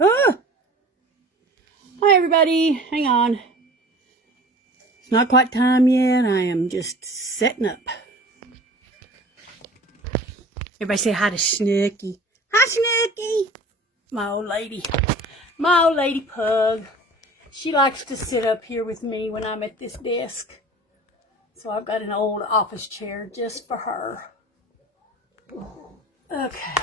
Oh! Hi everybody, hang on. It's not quite time yet. I am just setting up. Everybody say hi to Snooky. Hi Snooky! My old lady. My old lady pug. She likes to sit up here with me when I'm at this desk. So I've got an old office chair just for her. Okay.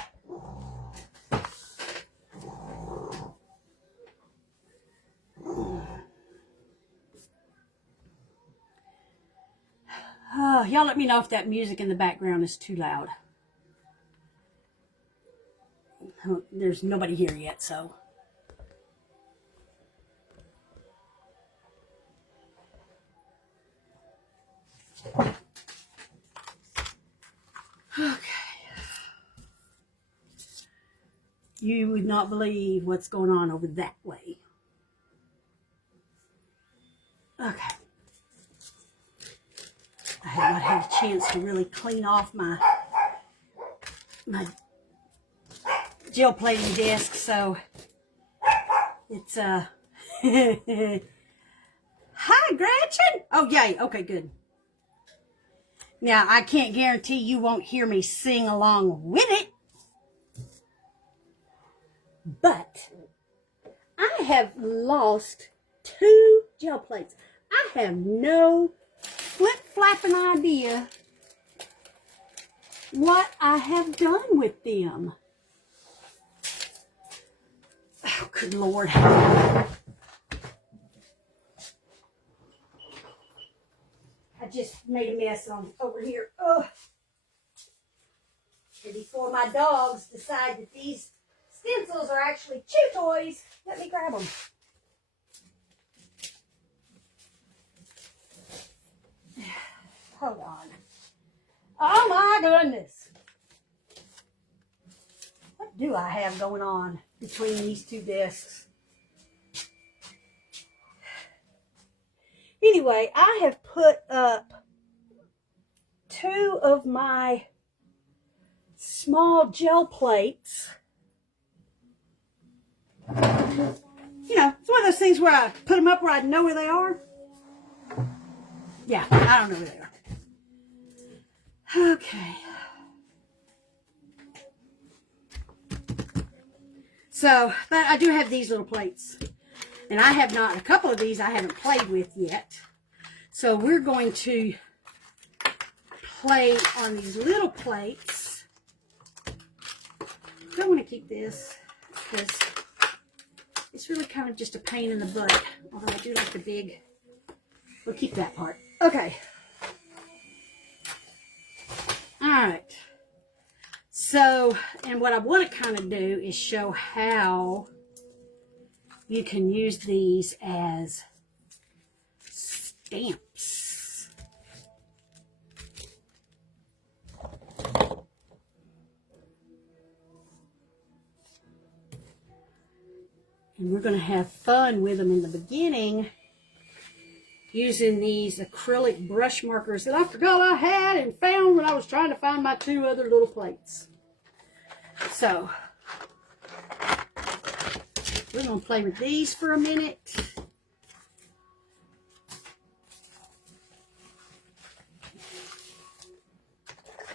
Y'all let me know if that music in the background is too loud. There's nobody here yet, so. Okay. You would not believe what's going on over that way. Okay. I have not had a chance to really clean off my gel plating desk, so it's Hi Gretchen! Oh yay, okay, good. Now I can't guarantee you won't hear me sing along with it, but I have lost 2 gel plates. I have no flip-flapping idea what I have done with them. Oh, good Lord. I just made a mess over here. Oh. And before my dogs decide that these stencils are actually chew toys, let me grab them. Hold on. Oh my goodness. What do I have going on between these 2 desks? Anyway, I have put up 2 of my small gel plates. You know, it's one of those things where I put them up where I know where they are. Yeah, I don't know where they are. Okay. So, but I do have these little plates. And I have not, a couple of these I haven't played with yet. So we're going to play on these little plates. I don't want to keep this because it's really kind of just a pain in the butt. Although I do like the big, we'll keep that part. Okay. Alright. So, and what I want to kind of do is show how you can use these as stamps. And we're going to have fun with them in the beginning using these acrylic brush markers that I forgot I had and found when I was trying to find my 2 other little plates. So, we're going to play with these for a minute.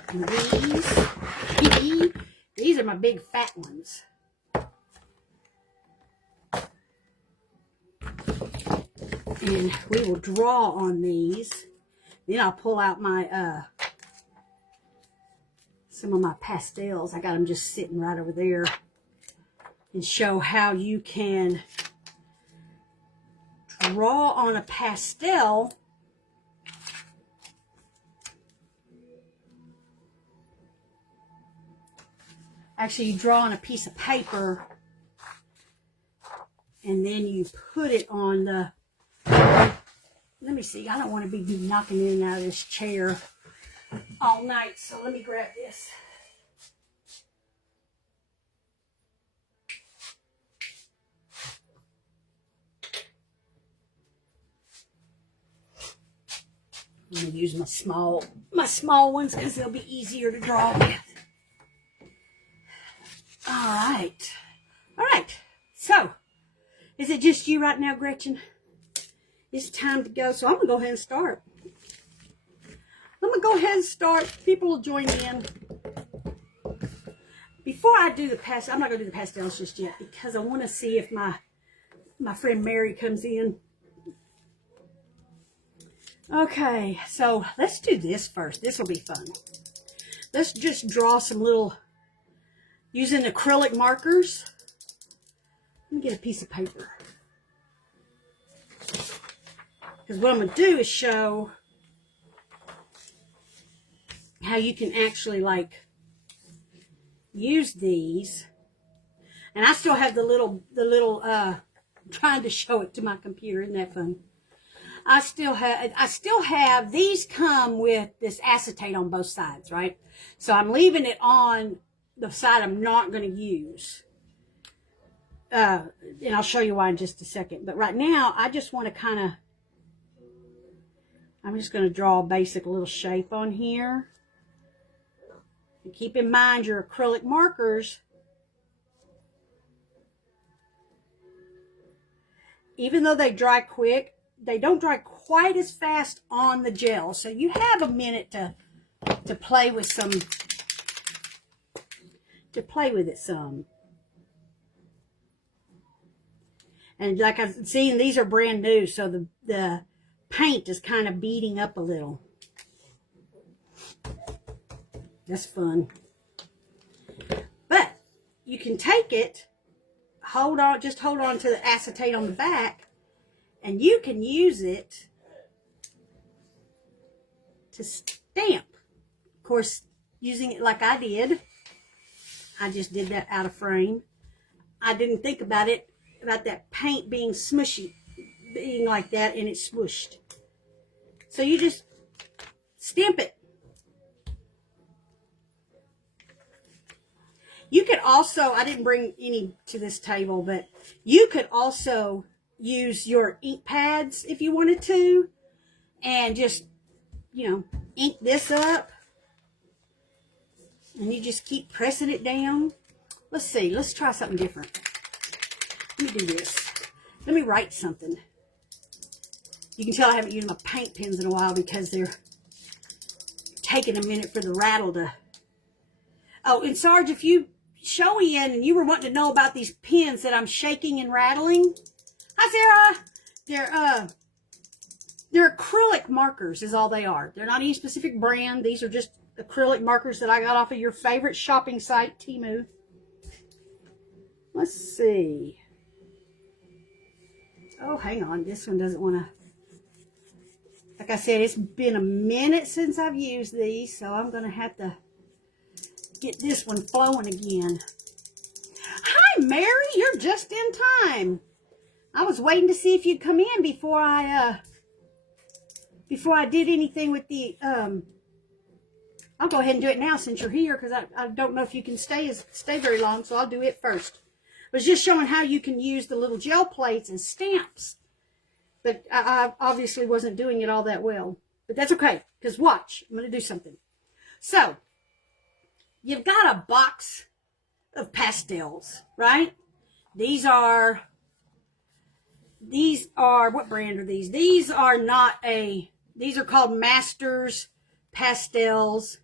And these are my big fat ones. And we will draw on these. Then I'll pull out my some of my pastels. I got them just sitting right over there. And show how you can draw on a pastel actually you draw on a piece of paper and then you put it on the, let me see, I don't want to be knocking in and out of this chair all night, so let me grab this. I'm going to use my small ones because they'll be easier to draw with. All right. So, is it just you right now, Gretchen? It's time to go. So I'm going to go ahead and start. People will join in. Before I do the pastel, I'm not going to do the pastels just yet because I want to see if my friend Mary comes in. Okay, so let's do this first. This will be fun. Let's just draw some little, using acrylic markers. Let me get a piece of paper. Because what I'm going to do is show how you can actually like use these. And I still have the little trying to show it to my computer. Isn't that fun? I still have, these come with this acetate on both sides, right? So I'm leaving it on the side I'm not going to use. And I'll show you why in just a second. But right now, I just want to I'm just going to draw a basic little shape on here. And keep in mind your acrylic markers, even though they dry quick, they don't dry quite as fast on the gel. So you have a minute to play with it some. And like I've seen, these are brand new, so the paint is kind of beading up a little. That's fun. But you can take it, just hold on to the acetate on the back, and you can use it to stamp. Of course, using it like I did. I just did that out of frame. I didn't think about that paint being smushy, being like that, and it swooshed. So you just stamp it. You could also, I didn't bring any to this table, but you could also use your ink pads if you wanted to, and just, ink this up, and you just keep pressing it down. Let's see, let's try something different. Let me do this. Let me write something. You can tell I haven't used my paint pens in a while because they're taking a minute for the rattle to... Oh, and Sarge, if you show in and you were wanting to know about these pens that I'm shaking and rattling. Hi, Sarah. They're acrylic markers is all they are. They're not any specific brand. These are just acrylic markers that I got off of your favorite shopping site, Temu. Let's see. Oh, hang on. This one doesn't want to... Like I said, it's been a minute since I've used these, so I'm going to have to get this one flowing again. Hi, Mary. You're just in time. I was waiting to see if you'd come in before I did anything with the... I'll go ahead and do it now since you're here, because I don't know if you can stay very long, so I'll do it first. I was just showing how you can use the little gel plates as stamps. But I obviously wasn't doing it all that well. But that's okay, because watch. I'm going to do something. So, you've got a box of pastels, right? These are, what brand are these? These are called Masters Pastels.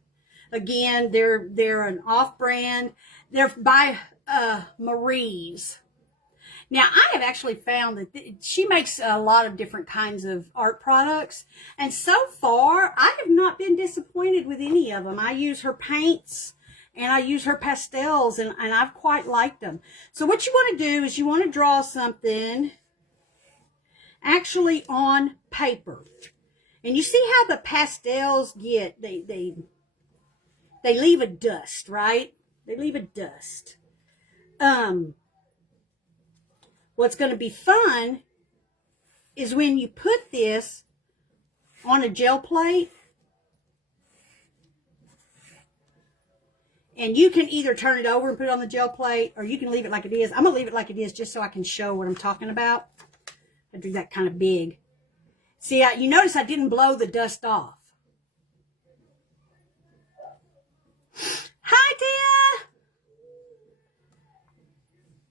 Again, they're an off-brand. They're by Marie's. Now, I have actually found that she makes a lot of different kinds of art products. And so far, I have not been disappointed with any of them. I use her paints and I use her pastels, and I've quite liked them. So what you want to do is you want to draw something actually on paper. And you see how the pastels get, they leave a dust, right? They leave a dust. What's going to be fun is when you put this on a gel plate, and you can either turn it over and put it on the gel plate, or you can leave it like it is. I'm going to leave it like it is just so I can show what I'm talking about. I do that kind of big. See, you notice I didn't blow the dust off. Hi, Tia.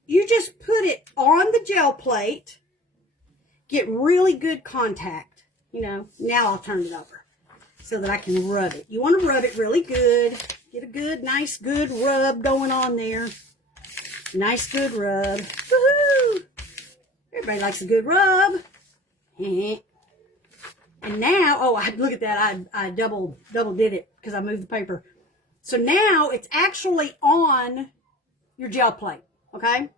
You just put it on gel plate, get really good contact. You know, now I'll turn it over so that I can rub it. You want to rub it really good. Get a good, nice, good rub going on there. Nice, good rub. Woohoo! Everybody likes a good rub. And now, oh, look at that. I double did it because I moved the paper. So now it's actually on your gel plate, okay?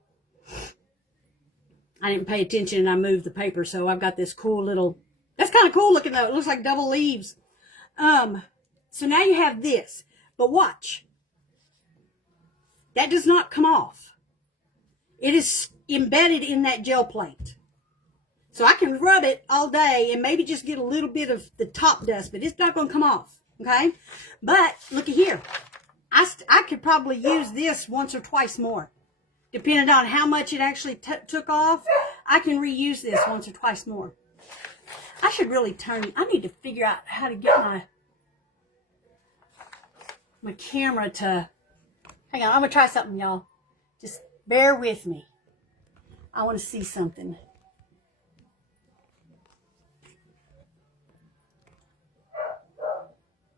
I didn't pay attention and I moved the paper, so I've got this cool little, that's kind of cool looking though. It looks like double leaves. So now you have this, but watch. That does not come off. It is embedded in that gel plate. So I can rub it all day and maybe just get a little bit of the top dust, but it's not going to come off, okay? But look at here. I could probably use this once or twice more. Depending on how much it actually took off, I can reuse this once or twice more. I should really I need to figure out how to get my camera to, hang on, I'm going to try something, y'all. Just bear with me. I want to see something.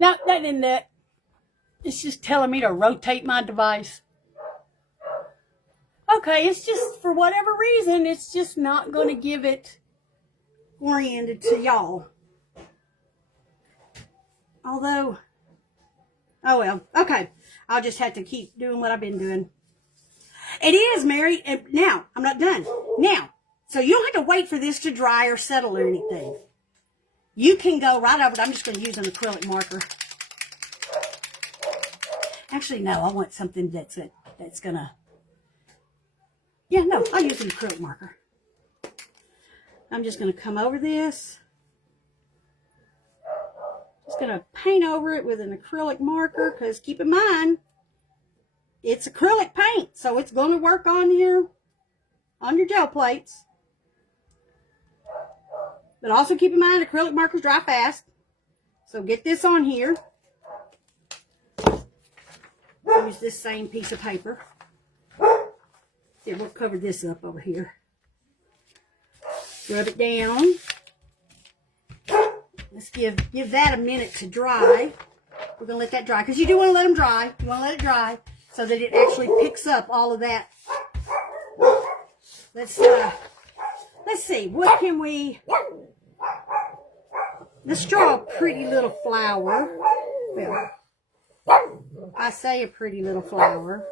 No, that didn't it. It's just telling me to rotate my device. Okay, it's just, for whatever reason, it's just not going to give it oriented to y'all. Although, oh well, okay. I'll just have to keep doing what I've been doing. It is, Mary. And now, I'm not done. Now, so you don't have to wait for this to dry or settle or anything. You can go right over it. I'm just going to use an acrylic marker. Actually, no, I want something that's going to, yeah, no, I'll use an acrylic marker. I'm just going to come over this. Just going to paint over it with an acrylic marker, because keep in mind, it's acrylic paint, so it's going to work on your gel plates. But also keep in mind, acrylic markers dry fast. So get this on here. Use this same piece of paper. Yeah, we'll cover this up over here. Rub it down. Let's give that a minute to dry. We're going to let that dry, because you do want to let them dry. You want to let it dry so that it actually picks up all of that. Let's see. What can we... Let's draw a pretty little flower. Well, I say a pretty little flower.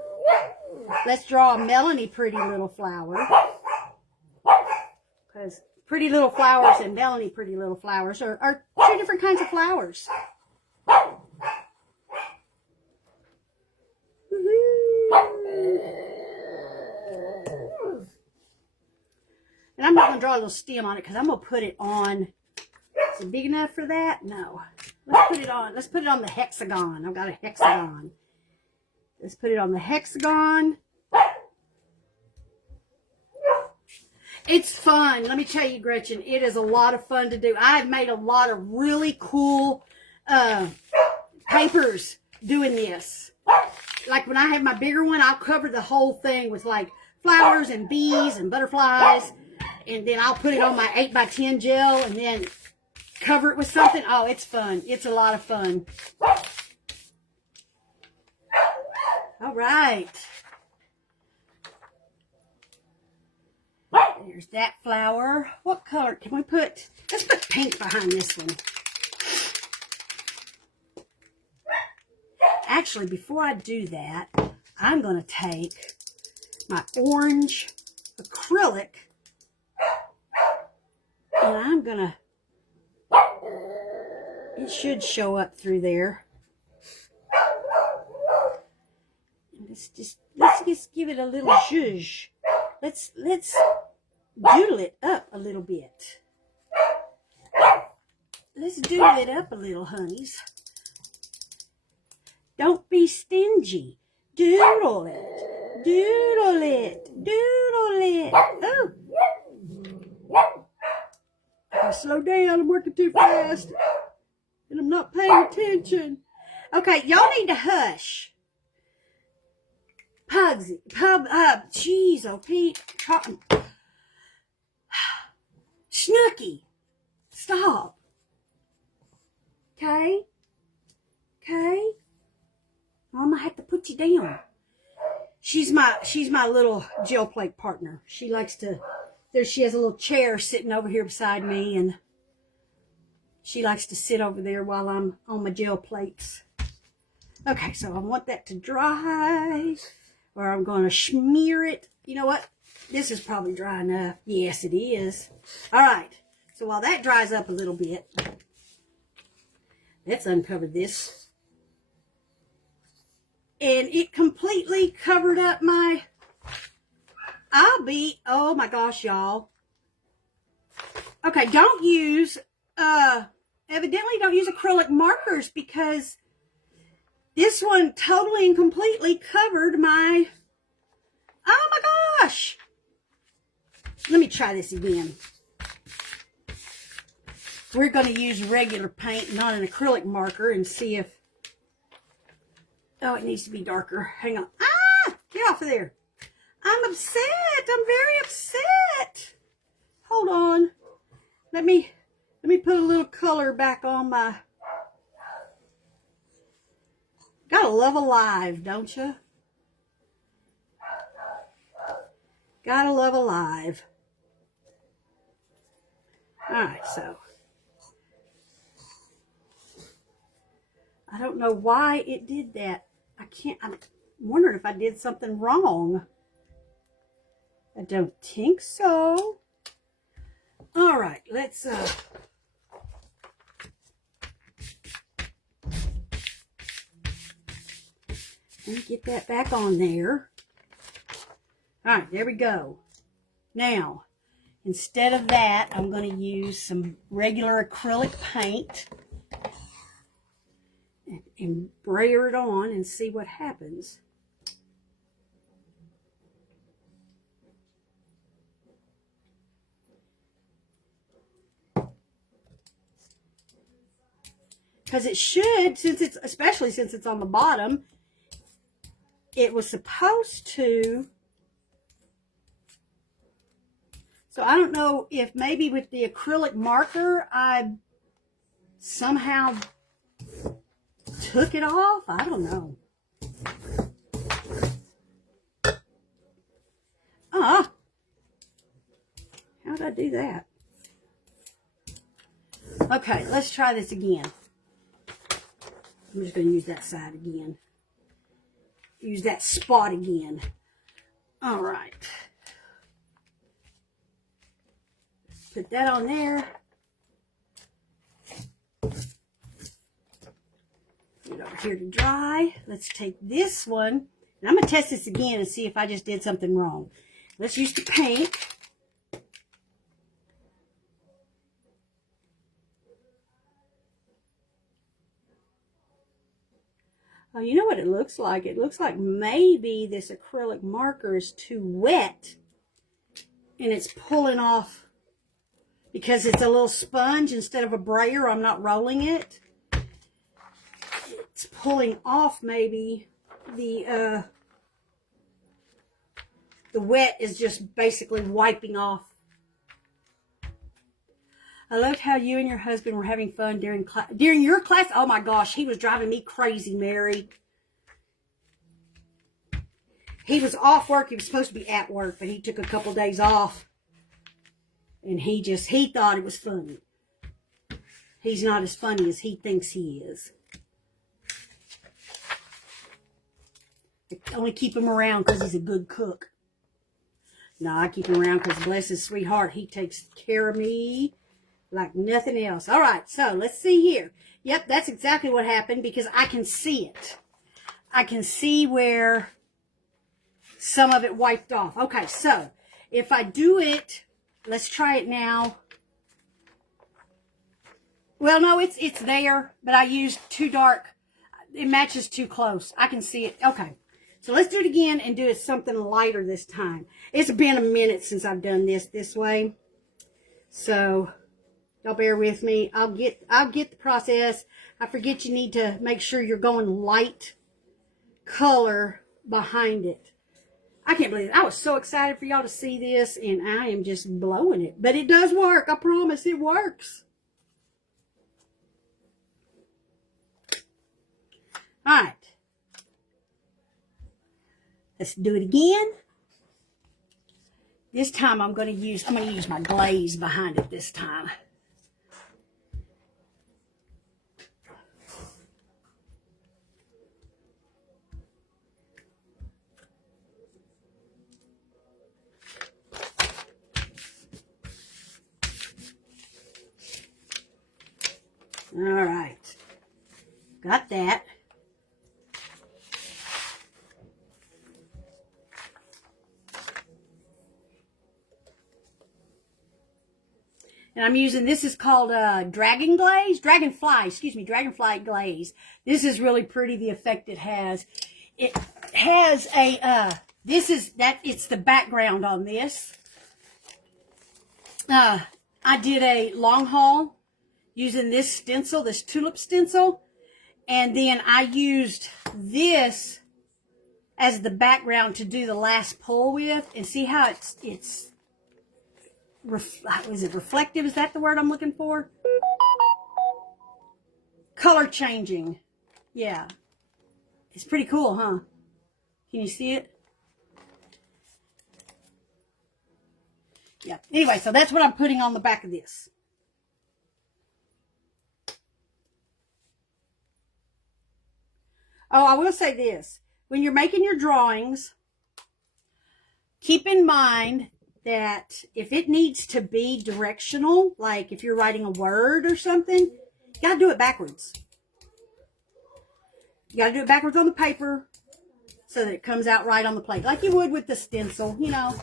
Let's draw a Melanie pretty little flower. Because pretty little flowers and Melanie pretty little flowers are two different kinds of flowers. And I'm not going to draw a little stem on it because I'm going to put it on. Is it big enough for that? No. Let's put it on. Let's put it on the hexagon. I've got a hexagon. Let's put it on the hexagon. It's fun. Let me tell you, Gretchen, it is a lot of fun to do. I've made a lot of really cool papers doing this. Like when I have my bigger one, I'll cover the whole thing with like flowers and bees and butterflies. And then I'll put it on my 8x10 gel and then cover it with something. Oh, it's fun. It's a lot of fun. All right. There's that flower. What color can we put? Let's put pink behind this one. Actually, before I do that, I'm going to take my orange acrylic and I'm going to, it should show up through there. Let's just give it a little zhuzh. Let's doodle it up a little bit. Let's doodle it up a little, honeys. Don't be stingy. Doodle it. Doodle it. Doodle it. Oh. I slow down. I'm working too fast. And I'm not paying attention. Okay, y'all need to hush. Pugsy. Jeez, oh, Pete. Snooky, stop. Okay? Okay? I'm gonna have to put you down. She's my little gel plate partner. She likes to, she has a little chair sitting over here beside me, and she likes to sit over there while I'm on my gel plates. Okay, so I want that to dry, or I'm going to smear it. You know what? This is probably dry enough. Yes, it is. All right, so while that dries up a little bit, let's uncover this. And it completely covered up my, oh my gosh, y'all. Okay, don't use, evidently don't use acrylic markers, because this one totally and completely covered my, oh my gosh. Let me try this again. We're going to use regular paint, not an acrylic marker, and see if, oh, it needs to be darker. Hang on. Ah, get off of there. I'm upset. I'm very upset. Hold on. Let me put a little color back on my, gotta love alive, don't you? Gotta love alive. All right, so I don't know why it did that. I'm wondering if I did something wrong. I don't think so. All right, let's let me get that back on there. All right, there we go. Now, instead of that, I'm going to use some regular acrylic paint and brayer it on and see what happens. Because it should, especially since it's on the bottom, it was supposed to. So I don't know if maybe with the acrylic marker, I somehow took it off. I don't know. How did I do that? Okay, let's try this again. I'm just going to use that side again. Use that spot again. All right. Put that on there. Put it over here to dry. Let's take this one. And I'm going to test this again and see if I just did something wrong. Let's use the paint. Oh, you know what it looks like? It looks like maybe this acrylic marker is too wet and it's pulling off because it's a little sponge instead of a brayer. I'm not rolling it. It's pulling off maybe the wet is just basically wiping off. I loved how you and your husband were having fun during your class. Oh my gosh, he was driving me crazy, Mary. He was off work. He was supposed to be at work, but he took a couple days off. And he thought it was funny. He's not as funny as he thinks he is. I only keep him around because he's a good cook. No, I keep him around because bless his sweetheart, he takes care of me like nothing else. All right, so let's see here. Yep, that's exactly what happened because I can see it. I can see where some of it wiped off. Okay, so if I do it, let's try it now. Well, no, it's there, but I used too dark. It matches too close. I can see it. Okay, so let's do it again and do it something lighter this time. It's been a minute since I've done this way, so y'all bear with me. I'll get the process. I forget you need to make sure you're going light color behind it. can't believe it. I was so excited for y'all to see this, and I am just blowing it. But it does work. I promise it works. All right. Let's do it again. This time I'm going to use my glaze behind it this time. All right. Got that. And I'm using, this is called dragonfly glaze. This is really pretty, the effect it has. It has a, it's the background on this. I did a long haul using this stencil, this tulip stencil. And then I used this as the background to do the last pull with. And see how is it reflective? Is that the word I'm looking for? Color changing. Yeah. It's pretty cool, huh? Can you see it? Yeah. Anyway, so that's what I'm putting on the back of this. Oh, I will say this. When you're making your drawings, keep in mind that if it needs to be directional, like if you're writing a word or something, you got to do it backwards. You got to do it backwards on the paper so that it comes out right on the plate, like you would with the stencil, you know.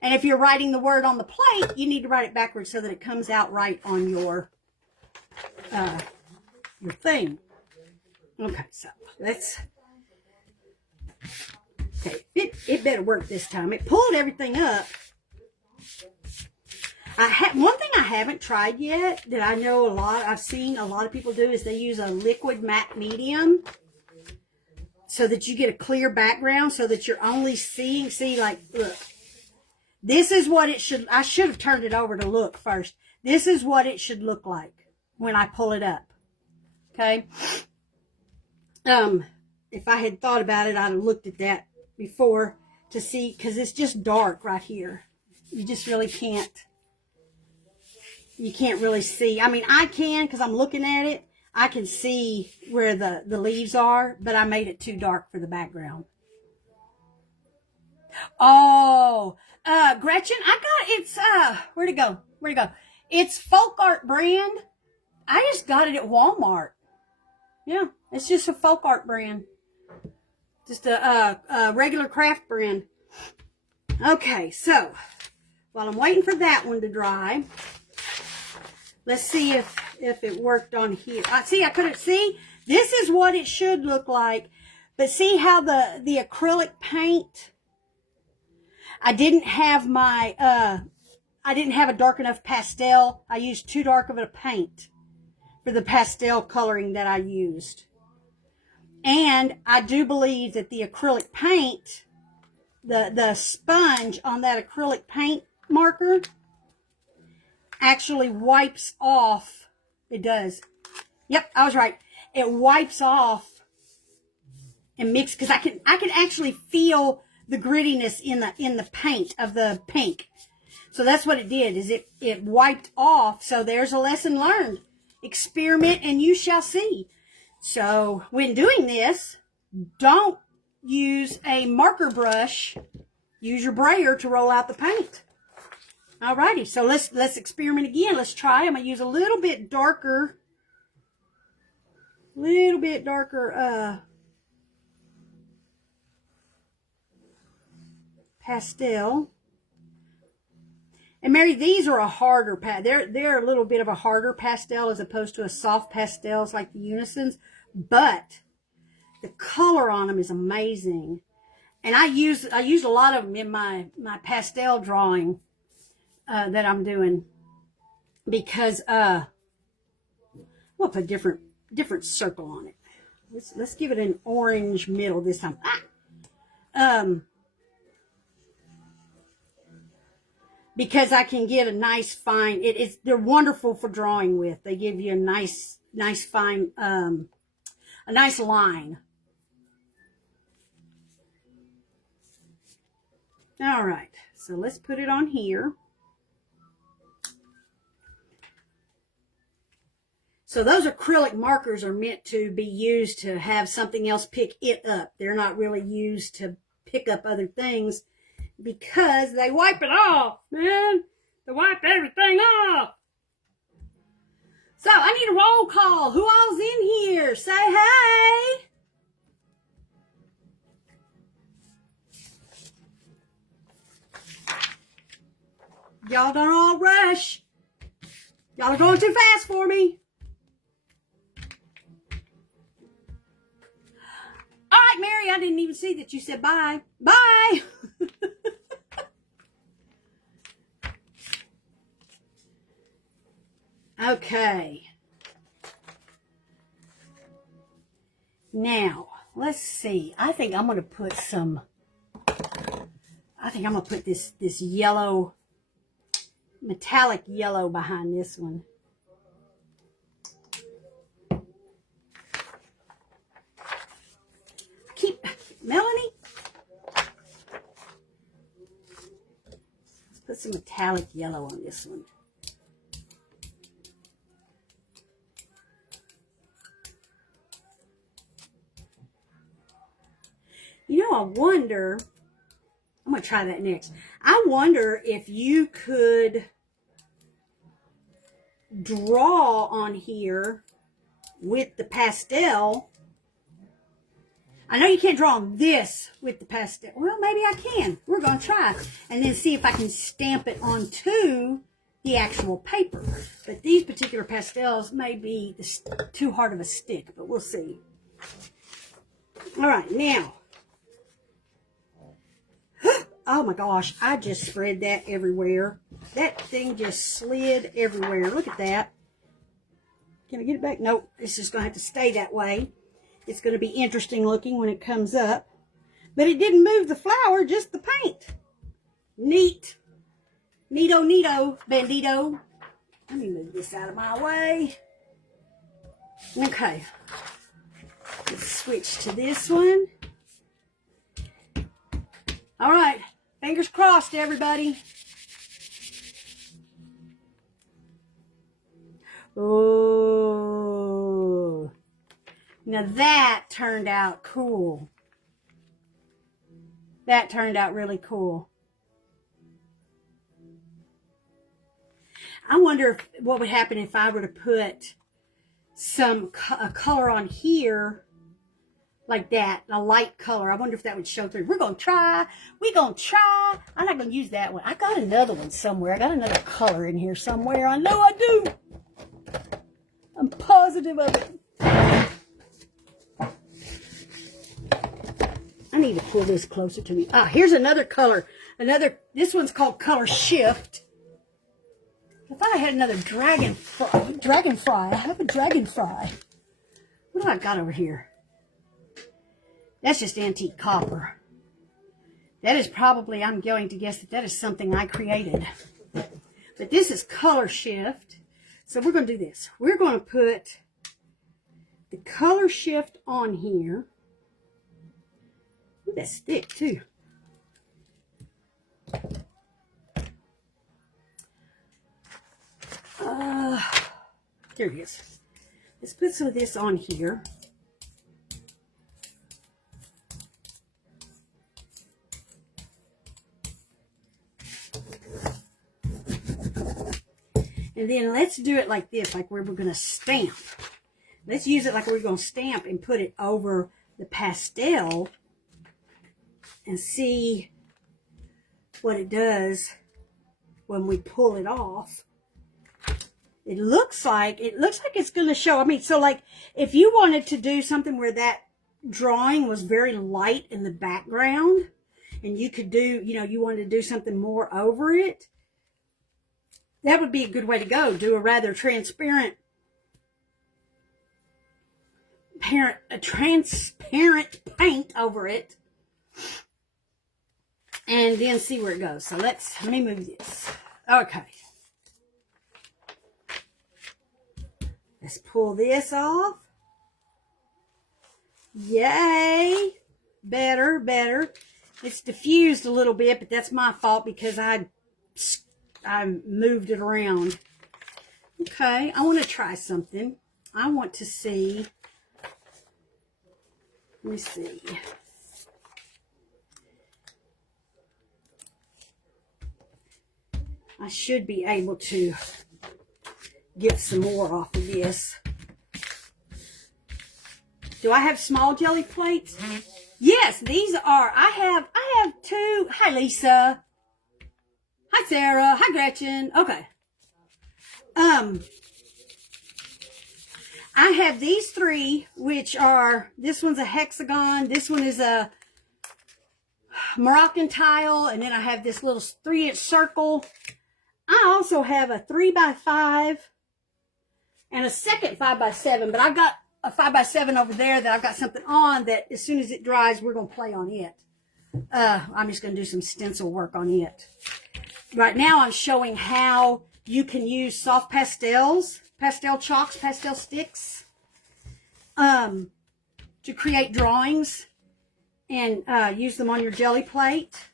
And if you're writing the word on the plate, you need to write it backwards so that it comes out right on your thing. Okay, so let's... Okay, it better work this time. It pulled everything up. One thing I haven't tried yet that I know I've seen a lot of people do is they use a liquid matte medium so that you get a clear background so that you're only seeing, like, look. This is what it should, I should have turned it over to look first. This is what it should look like when I pull it up. Okay? If I had thought about it, I'd have looked at that before to see, because it's just dark right here. You just really can't, you can't really see. I mean, I can, because I'm looking at it. I can see where the leaves are, but I made it too dark for the background. Oh, Gretchen, it's, where'd it go? It's Folk Art brand. I just got it at Walmart. Yeah, it's just a folk art brand. Just a regular craft brand. Okay, so while I'm waiting for that one to dry, let's see if it worked on here. See, I couldn't see. This is what it should look like. But see how the acrylic paint, I didn't have a dark enough pastel. I used too dark of a paint for the pastel coloring that I used. And I do believe that the acrylic paint, the sponge on that acrylic paint marker actually wipes off. It does. Yep, I was right. It wipes off and mix, because I can actually feel the grittiness in the paint of the pink. So that's what it did, is it wiped off. So there's a lesson learned. Experiment and you shall see. So when doing this, don't use a marker brush. Use your brayer to roll out the paint. Alrighty, so let's experiment again. Let's try. I'm gonna use a little bit darker pastel. And Mary, these are a harder they're a little bit of a harder pastel as opposed to a soft pastels like the Unisons, but the color on them is amazing. And I use a lot of them in my pastel drawing that I'm doing, because we'll put a different circle on it. Let's give it an orange middle this time. because I can get a nice fine, they're wonderful for drawing with. They give you a nice fine, a nice line. All right, so let's put it on here. So those acrylic markers are meant to be used to have something else pick it up. They're not really used to pick up other things because they wipe it off, man. They wipe everything off. So I need a roll call. Who all's in here? Say hey. Y'all don't all rush. Y'all are going too fast for me. All right, Mary, I didn't even see that you said bye. Bye. Okay. Now, let's see. I think I'm going to put this yellow, metallic yellow behind this one. Melanie? Let's put some metallic yellow on this one. You know, I wonder, I'm going to try that next. I wonder if you could draw on here with the pastel. I know you can't draw on this with the pastel. Well, maybe I can. We're going to try. And then see if I can stamp it onto the actual paper. But these particular pastels may be too hard of a stick, but we'll see. All right, now. Oh my gosh, I just spread that everywhere. That thing just slid everywhere. Look at that. Can I get it back? Nope, it's just going to have to stay that way. It's going to be interesting looking when it comes up. But it didn't move the flower, just the paint. Neat. Neato, neato, bandito. Let me move this out of my way. Okay. Let's switch to this one. All right. Fingers crossed, everybody. Oh. Now that turned out cool. That turned out really cool. I wonder what would happen if I were to put a color on here like that, a light color. I wonder if that would show through. We're going to try. We're going to try. I'm not going to use that one. I got another one somewhere. I got another color in here somewhere. I know I do. I'm positive of it. I need to pull this closer to me. Ah, here's another color. This one's called Color Shift. I thought I had another dragonfly. I have a dragonfly. What do I got over here? That's just antique copper. That is probably, I'm going to guess that is something I created. But this is Color Shift. So we're going to do this. We're going to put the Color Shift on here. Ooh, that's thick too. There it is. Let's put some of this on here. And then let's do it like this, like where we're going to stamp. Let's use it like we're going to stamp and put it over the pastel and see what it does when we pull it off. It looks like it's going to show. I mean, so like if you wanted to do something where that drawing was very light in the background and you could do, you wanted to do something more over it, that would be a good way to go. Do a rather transparent paint over it and then see where it goes. So let me move this. Okay. Let's pull this off. Yay. Better, better. It's diffused a little bit, but that's my fault because I moved it around. Okay, I want to try something. I want to see. Let me see. I should be able to get some more off of this. Do I have small jelly plates? Yes, these are. I have two. Hi, Lisa. Hi, Sarah. Hi, Gretchen. Okay. I have these three, which are, this one's a hexagon, this one is a Moroccan tile, and then I have this little 3-inch circle. I also have a 3x5 and a second 5x7, but I've got a 5x7 over there that I've got something on that as soon as it dries, we're going to play on it. I'm just going to do some stencil work on it. Right now I'm showing how you can use soft pastels, pastel chalks, pastel sticks, to create drawings and use them on your jelly plate.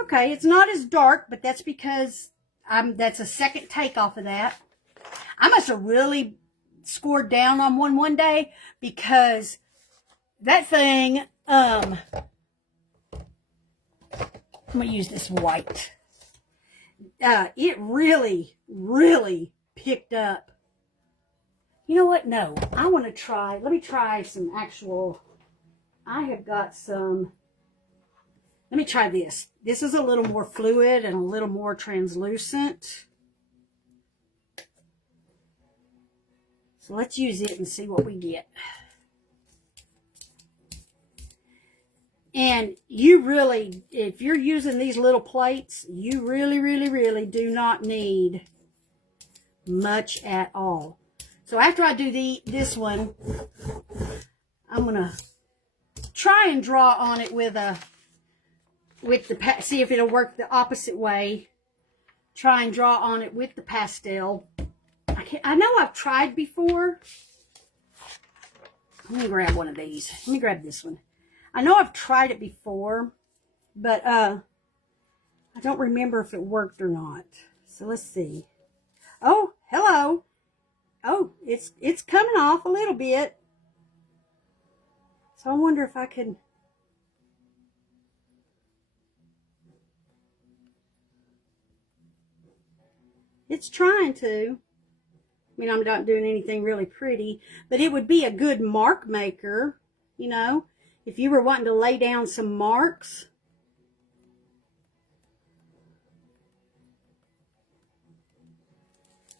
Okay, it's not as dark, but that's because that's a second take off of that. I must have really scored down on one day because that thing, I'm going to use this white. It really, really picked up. You know what? No, I want to try. Let me try some actual. I have got some. Let me try this. This is a little more fluid and a little more translucent. So let's use it and see what we get. And you really, if you're using these little plates, you really, really, really do not need much at all. So after I do this one, I'm going to try and draw on it with the, see if it'll work the opposite way. Try and draw on it with the pastel. I know I've tried before. Let me grab one of these. Let me grab this one. I know I've tried it before, but I don't remember if it worked or not. So let's see. Oh, hello. Oh, it's coming off a little bit. So I wonder if I can. It's trying to. I mean, I'm not doing anything really pretty, but it would be a good mark maker, you know, if you were wanting to lay down some marks.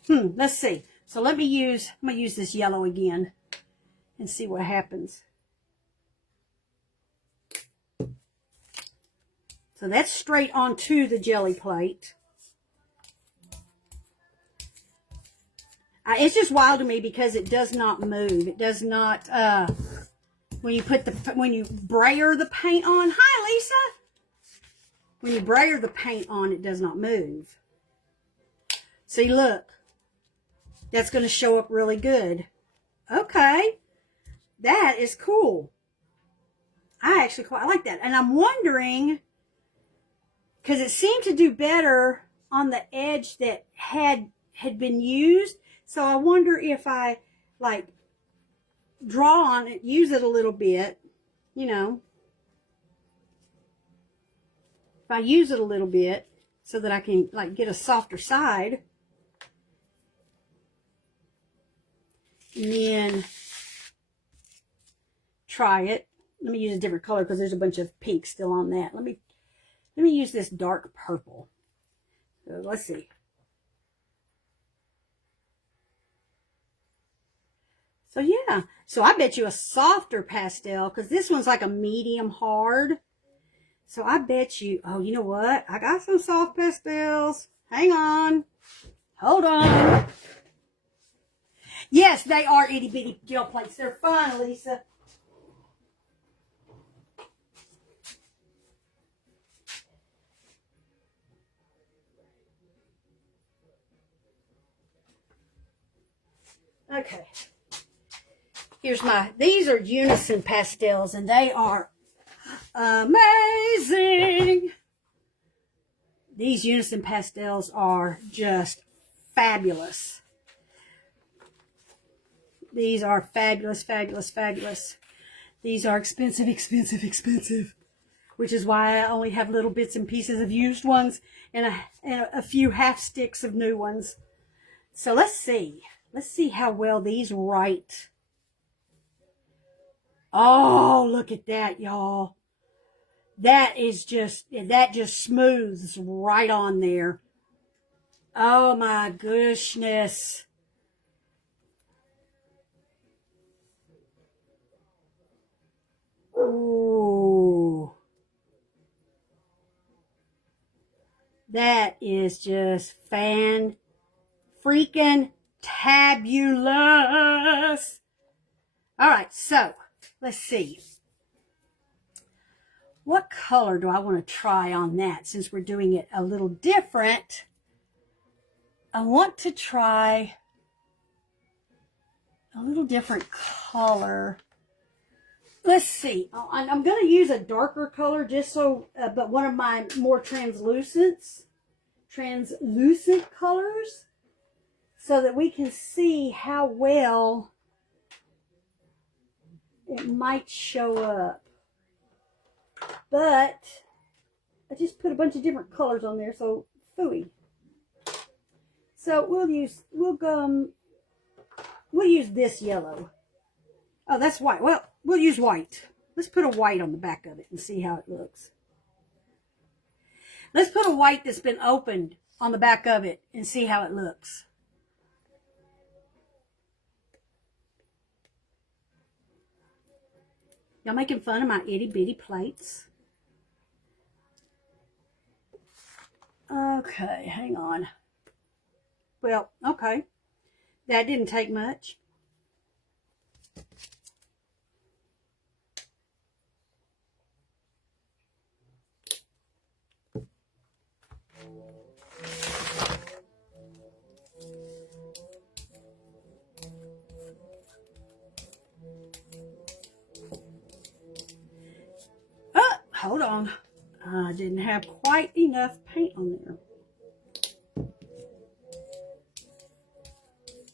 Let's see. So I'm going to use this yellow again and see what happens. So that's straight onto the jelly plate. It's just wild to me because it does not move. It does not, when you brayer the paint on. Hi, Lisa. When you brayer the paint on, it does not move. See, look. That's going to show up really good. Okay. That is cool. I actually quite like that. And I'm wondering, because it seemed to do better on the edge that had been used. So I wonder if I, like, draw on it, use it a little bit, you know. If I use it a little bit so that I can, like, get a softer side. And then try it. Let me use a different color because there's a bunch of pink still on that. Let me use this dark purple. So let's see. So yeah, so I bet you a softer pastel, because this one's like a medium hard. So I bet you, oh, you know what? I got some soft pastels. Hang on. Hold on. Yes, they are itty bitty gel plates. They're fun, Lisa. Okay. These are unison pastels, and they are amazing. These unison pastels are just fabulous. These are fabulous, fabulous, fabulous. These are expensive, expensive, expensive. Which is why I only have little bits and pieces of used ones and a few half sticks of new ones. So let's see. Let's see how well these write. Oh, look at that, y'all. That just smooths right on there. Oh my goodness. Ooh. That is just freaking tabulous. All right, so let's see. What color do I want to try on that since we're doing it a little different? I want to try a little different color. Let's see. I'm going to use a darker color just so, but one of my more translucent colors so that we can see how well it might show up. But I just put a bunch of different colors on there, so phooey. So we'll use this yellow. Oh, that's white. Well, we'll use white. Let's put a white on the back of it and see how it looks. Let's put a white that's been opened on the back of it and see how it looks. Y'all making fun of my itty bitty plates? Okay, hang on. Well, okay. That didn't take much. Hold on. I didn't have quite enough paint on there.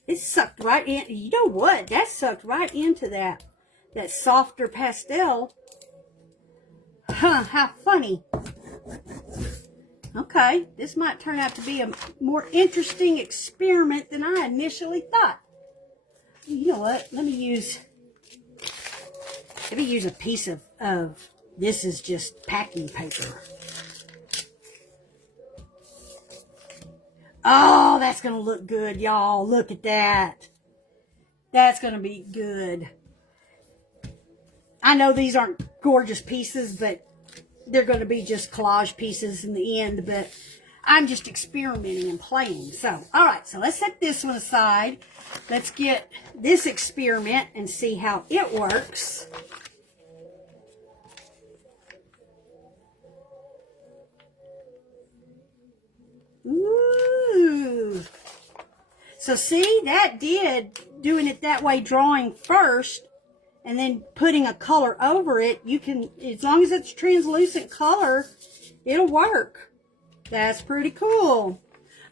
It sucked right in. You know what? That sucked right into that softer pastel. Huh, how funny. Okay, this might turn out to be a more interesting experiment than I initially thought. You know what? Let me use a piece of this is just packing paper. Oh, that's going to look good, y'all. Look at that. That's going to be good. I know these aren't gorgeous pieces, but they're going to be just collage pieces in the end. But I'm just experimenting and playing. So, all right. So let's set this one aside. Let's get this experiment and see how it works. Ooh. So see, that doing it that way, drawing first and then putting a color over it, you can, as long as it's translucent color, it'll work. That's pretty cool.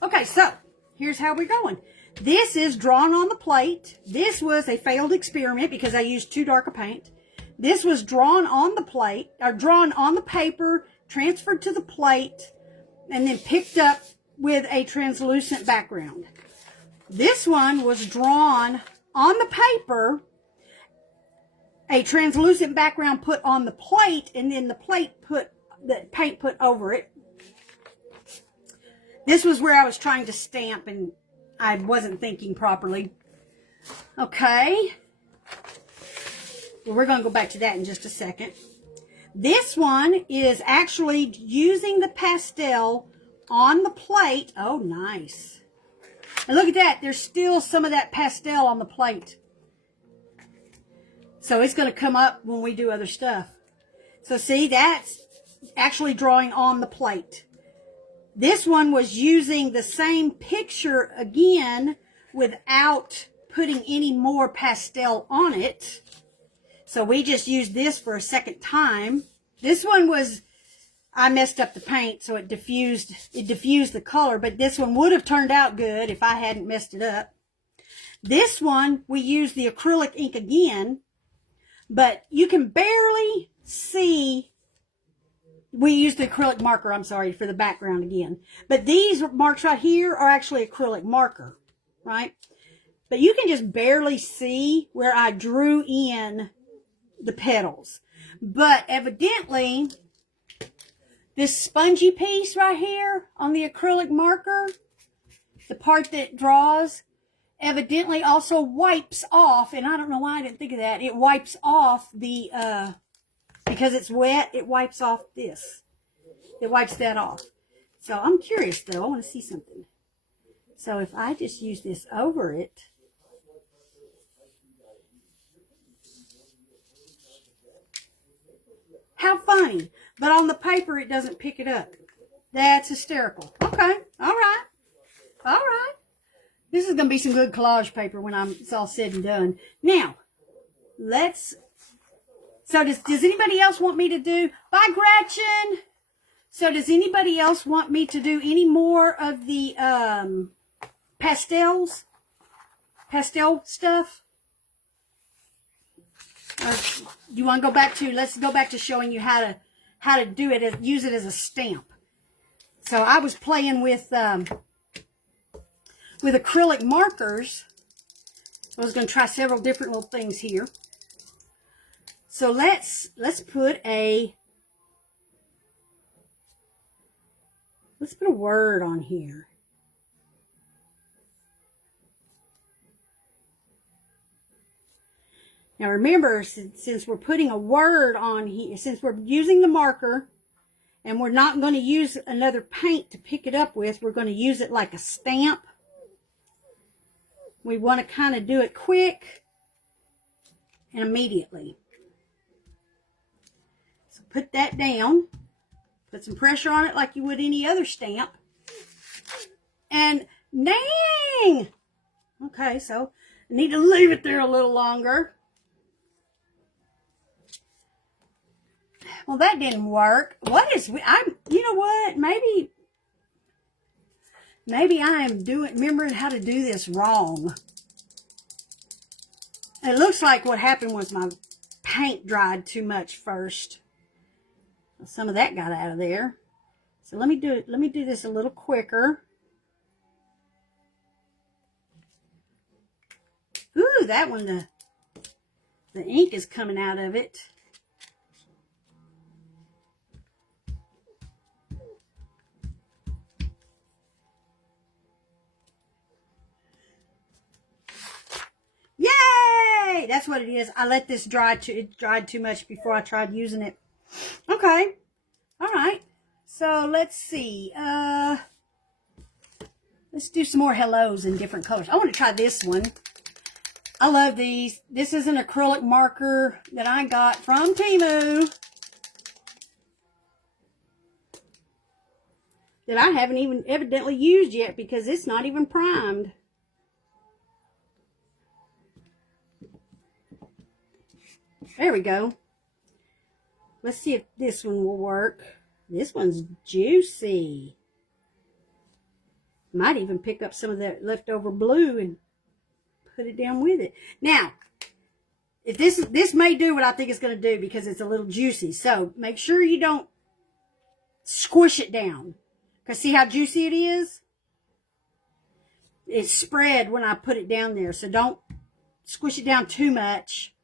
Okay, so here's how we're going. This is drawn on the plate. This was a failed experiment because I used too dark a paint. This was drawn on the plate, or drawn on the paper, transferred to the plate, and then picked up with a translucent background. This one was drawn on the paper, a translucent background put on the plate, and then the paint put over it. This was where I was trying to stamp and I wasn't thinking properly. Okay. Well, we're going to go back to that in just a second. This one is actually using the pastel on the plate. Oh, nice. And look at that. There's still some of that pastel on the plate. So it's going to come up when we do other stuff. So see, that's actually drawing on the plate. This one was using the same picture again without putting any more pastel on it. So we just used this for a second time. This one was, I messed up the paint, so it diffused the color, but this one would have turned out good if I hadn't messed it up. This one, we used the acrylic ink again, but you can barely see. We used the acrylic marker, I'm sorry, for the background again. But these marks right here are actually acrylic marker, right? But you can just barely see where I drew in the petals. But evidently, this spongy piece right here on the acrylic marker, the part that draws, evidently also wipes off, and I don't know why I didn't think of that, it wipes off the, because it's wet, it wipes off this. It wipes that off. So I'm curious though, I want to see something. So if I just use this over it, how funny. But on the paper, it doesn't pick it up. That's hysterical. Okay. All right. All right. This is going to be some good collage paper when it's all said and done. Now, so does anybody else want me to do, bye Gretchen. So does anybody else want me to do any more of the pastel stuff? Or you want to go back to, let's go back to showing you how to do it, use it as a stamp. So I was playing with acrylic markers. I was going to try several different little things here. So let's put a word on here. Now remember, since we're putting a word on here, since we're using the marker, and we're not going to use another paint to pick it up with, we're going to use it like a stamp. We want to kind of do it quick and immediately. So put that down. Put some pressure on it like you would any other stamp. And dang! Okay, so I need to leave it there a little longer. Well, that didn't work. You know what? Maybe I am remembering how to do this wrong. It looks like what happened was my paint dried too much first. Some of that got out of there. So let me do this a little quicker. Ooh, that one, the ink is coming out of it. Yay! That's what it is. I let this dry it dried too much before I tried using it. Okay. All right. So let's see. Let's do some more hellos in different colors. I want to try this one. I love these. This is an acrylic marker that I got from Temu. That I haven't even evidently used yet because it's not even primed. There we go. Let's see if this one will work. This one's juicy. Might even pick up some of that leftover blue and put it down with it. Now, if this may do what I think it's going to do because it's a little juicy. So make sure you don't squish it down. Because see how juicy it is? It's spread when I put it down there. So don't squish it down too much.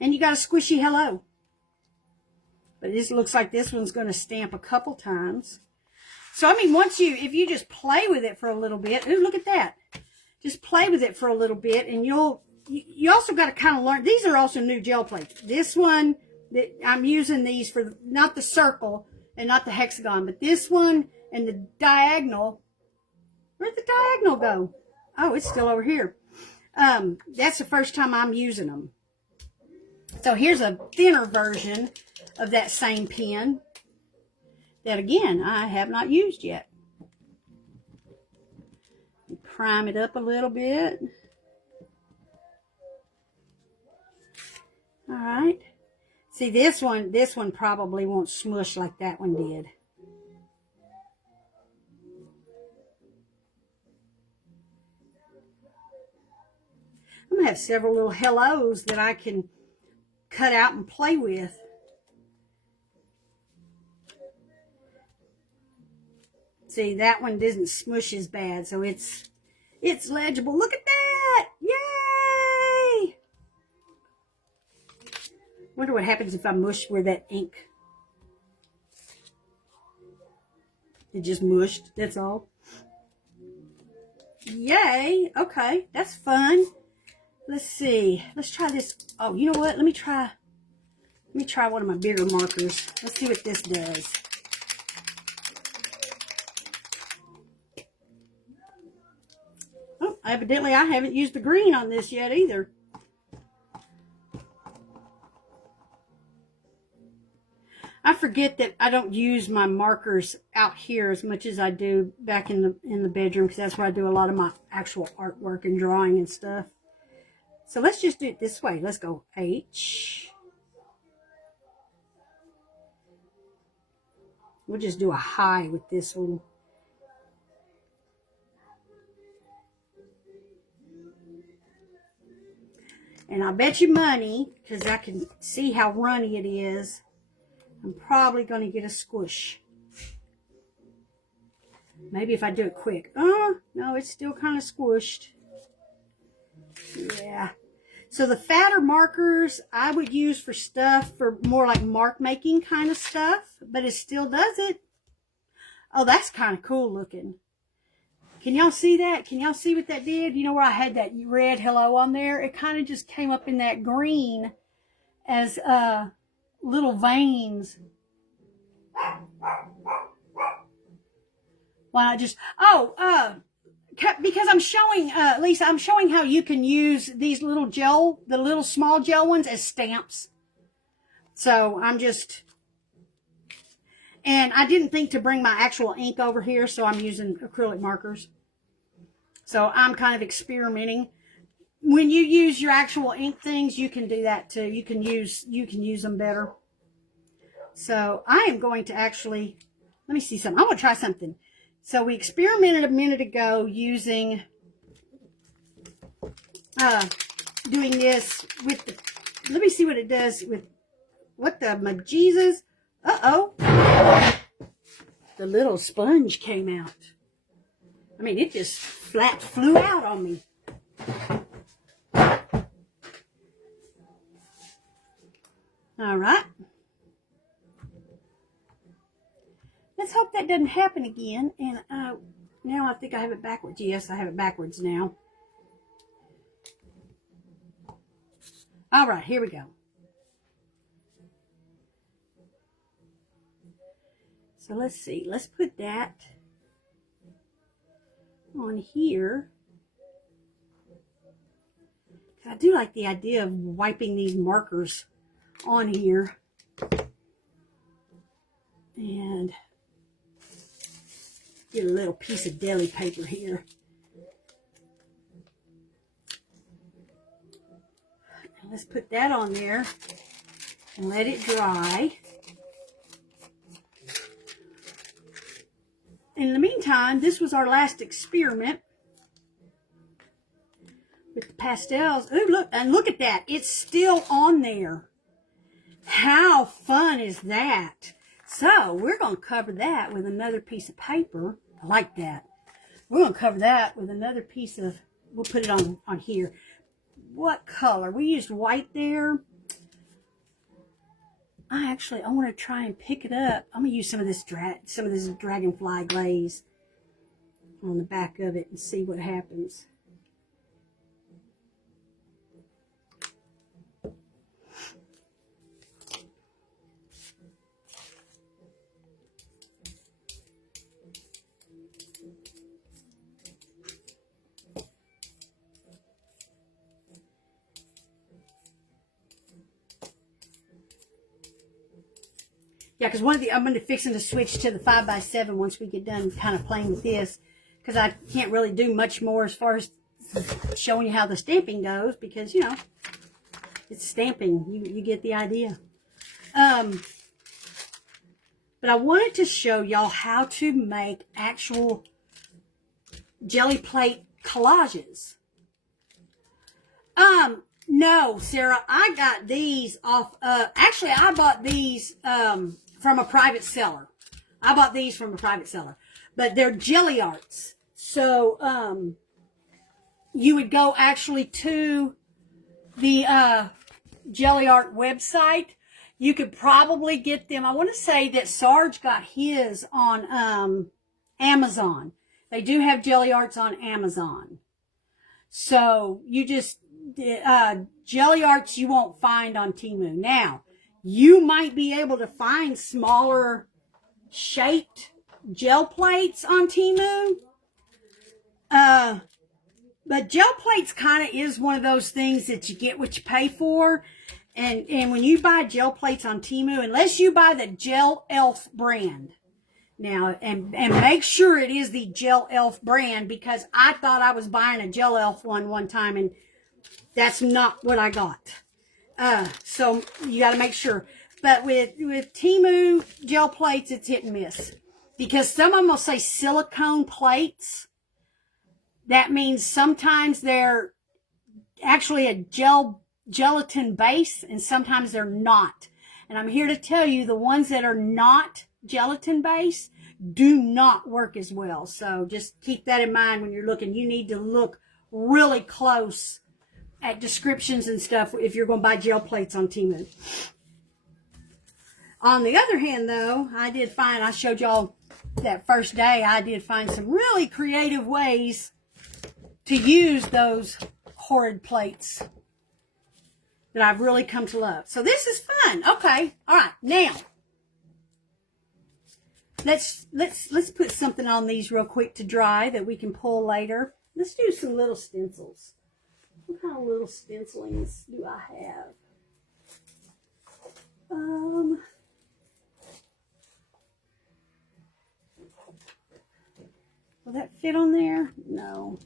And you got a squishy hello. But this looks like this one's going to stamp a couple times. So, I mean, if you just play with it for a little bit. Ooh, look at that. Just play with it for a little bit. And you also got to kind of learn. These are also new gel plates. This one, I'm using these for not the circle and not the hexagon. But this one and the diagonal. Where'd the diagonal go? Oh, it's still over here. That's the first time I'm using them. So here's a thinner version of that same pen that, again, I have not used yet. prime it up a little bit. All right. See, this one probably won't smush like that one did. I'm going to have several little hellos that I can cut out and play with. See, that one doesn't smush as bad, so it's legible. Look at that! Yay! Wonder what happens if I mush where that ink. It just mushed, that's all. Yay! Okay, that's fun. Let's see. Let's try this. Oh, you know what? Let me try one of my bigger markers. Let's see what this does. Oh, evidently I haven't used the green on this yet either. I forget that I don't use my markers out here as much as I do back in the bedroom, because that's where I do a lot of my actual artwork and drawing and stuff. So let's just do it this way. Let's go H. We'll just do a high with this one. And I'll bet you money, because I can see how runny it is, I'm probably going to get a squish. Maybe if I do it quick. Oh, no, it's still kind of squished. Yeah. So the fatter markers I would use for stuff, for more like mark making kind of stuff, but it still does it. Oh, that's kind of cool looking. Can y'all see that? Can y'all see what that did? You know where I had that red hello on there? It kind of just came up in that green as little veins. Why not just, because I'm showing, Lisa, I'm showing how you can use these little gel, the little small gel ones, as stamps. So I'm just, and I didn't think to bring my actual ink over here, so I'm using acrylic markers. So I'm kind of experimenting. When you use your actual ink things, you can do that too. You can use them better. So I am going to actually, let me see something. I want to try something. So we experimented a minute ago using, doing this with the, let me see what it does with, what the bejesus. Uh-oh. The little sponge came out. I mean, it just flat flew out on me. All right. Let's hope that doesn't happen again. And now I think I have it backwards. Yes, I have it backwards now. All right, here we go. So let's see. Let's put that on here. I do like the idea of wiping these markers on here. And get a little piece of deli paper here. And let's put that on there and let it dry. In the meantime, this was our last experiment with the pastels. Ooh, look, and look at that. It's still on there. How fun is that? So we're going to cover that with another piece of paper. I like that. We're going to cover that with another piece of, we'll put it on here. What color? We used white there. I want to try and pick it up. I'm going to use some of this dragonfly glaze on the back of it and see what happens. Yeah, because I'm going to fixing to switch to the 5x7 once we get done kind of playing with this. because I can't really do much more as far as showing you how the stamping goes, because, you know, it's stamping. You get the idea. But I wanted to show y'all how to make actual jelly plate collages. No, Sarah, I got these off, actually, I bought these, from a private seller. But they're jelly arts. So, you would go actually to the, jelly art website. You could probably get them. I want to say that Sarge got his on, Amazon. They do have jelly arts on Amazon. So, you just, jelly arts you won't find on Temu. Now, you might be able to find smaller shaped gel plates on Temu. But gel plates kind of is one of those things that you get what you pay for. And when you buy gel plates on Temu, unless you buy the Gel Elf brand, now, and make sure it is the Gel Elf brand, because I thought I was buying a Gel Elf one time, and that's not what I got. So you got to make sure. But with Temu gel plates, it's hit and miss. Because some of them will say silicone plates. That means sometimes they're actually a gelatin base, and sometimes they're not. And I'm here to tell you, the ones that are not gelatin base do not work as well. So just keep that in mind when you're looking. You need to look really close at descriptions and stuff if you're going to buy gel plates on Temu. On the other hand, though, I showed y'all that first day, I did find some really creative ways to use those horrid plates that I've really come to love. So this is fun. Okay. All right. Now, let's put something on these real quick to dry that we can pull later. Let's do some little stencils. What kind of little stencilings do I have? Will that fit on there? No.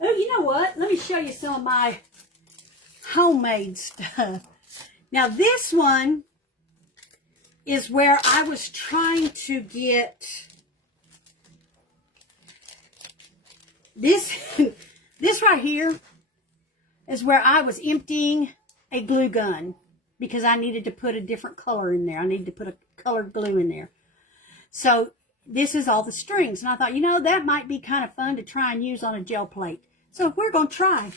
Oh, you know what? Let me show you some of my homemade stuff. Now, this one is where I was trying to get this. This right here is where I was emptying a glue gun because I needed to put a different color in there. I needed to put a colored glue in there. So this is all the strings. And I thought, you know, that might be kind of fun to try and use on a gel plate. So we're going to try.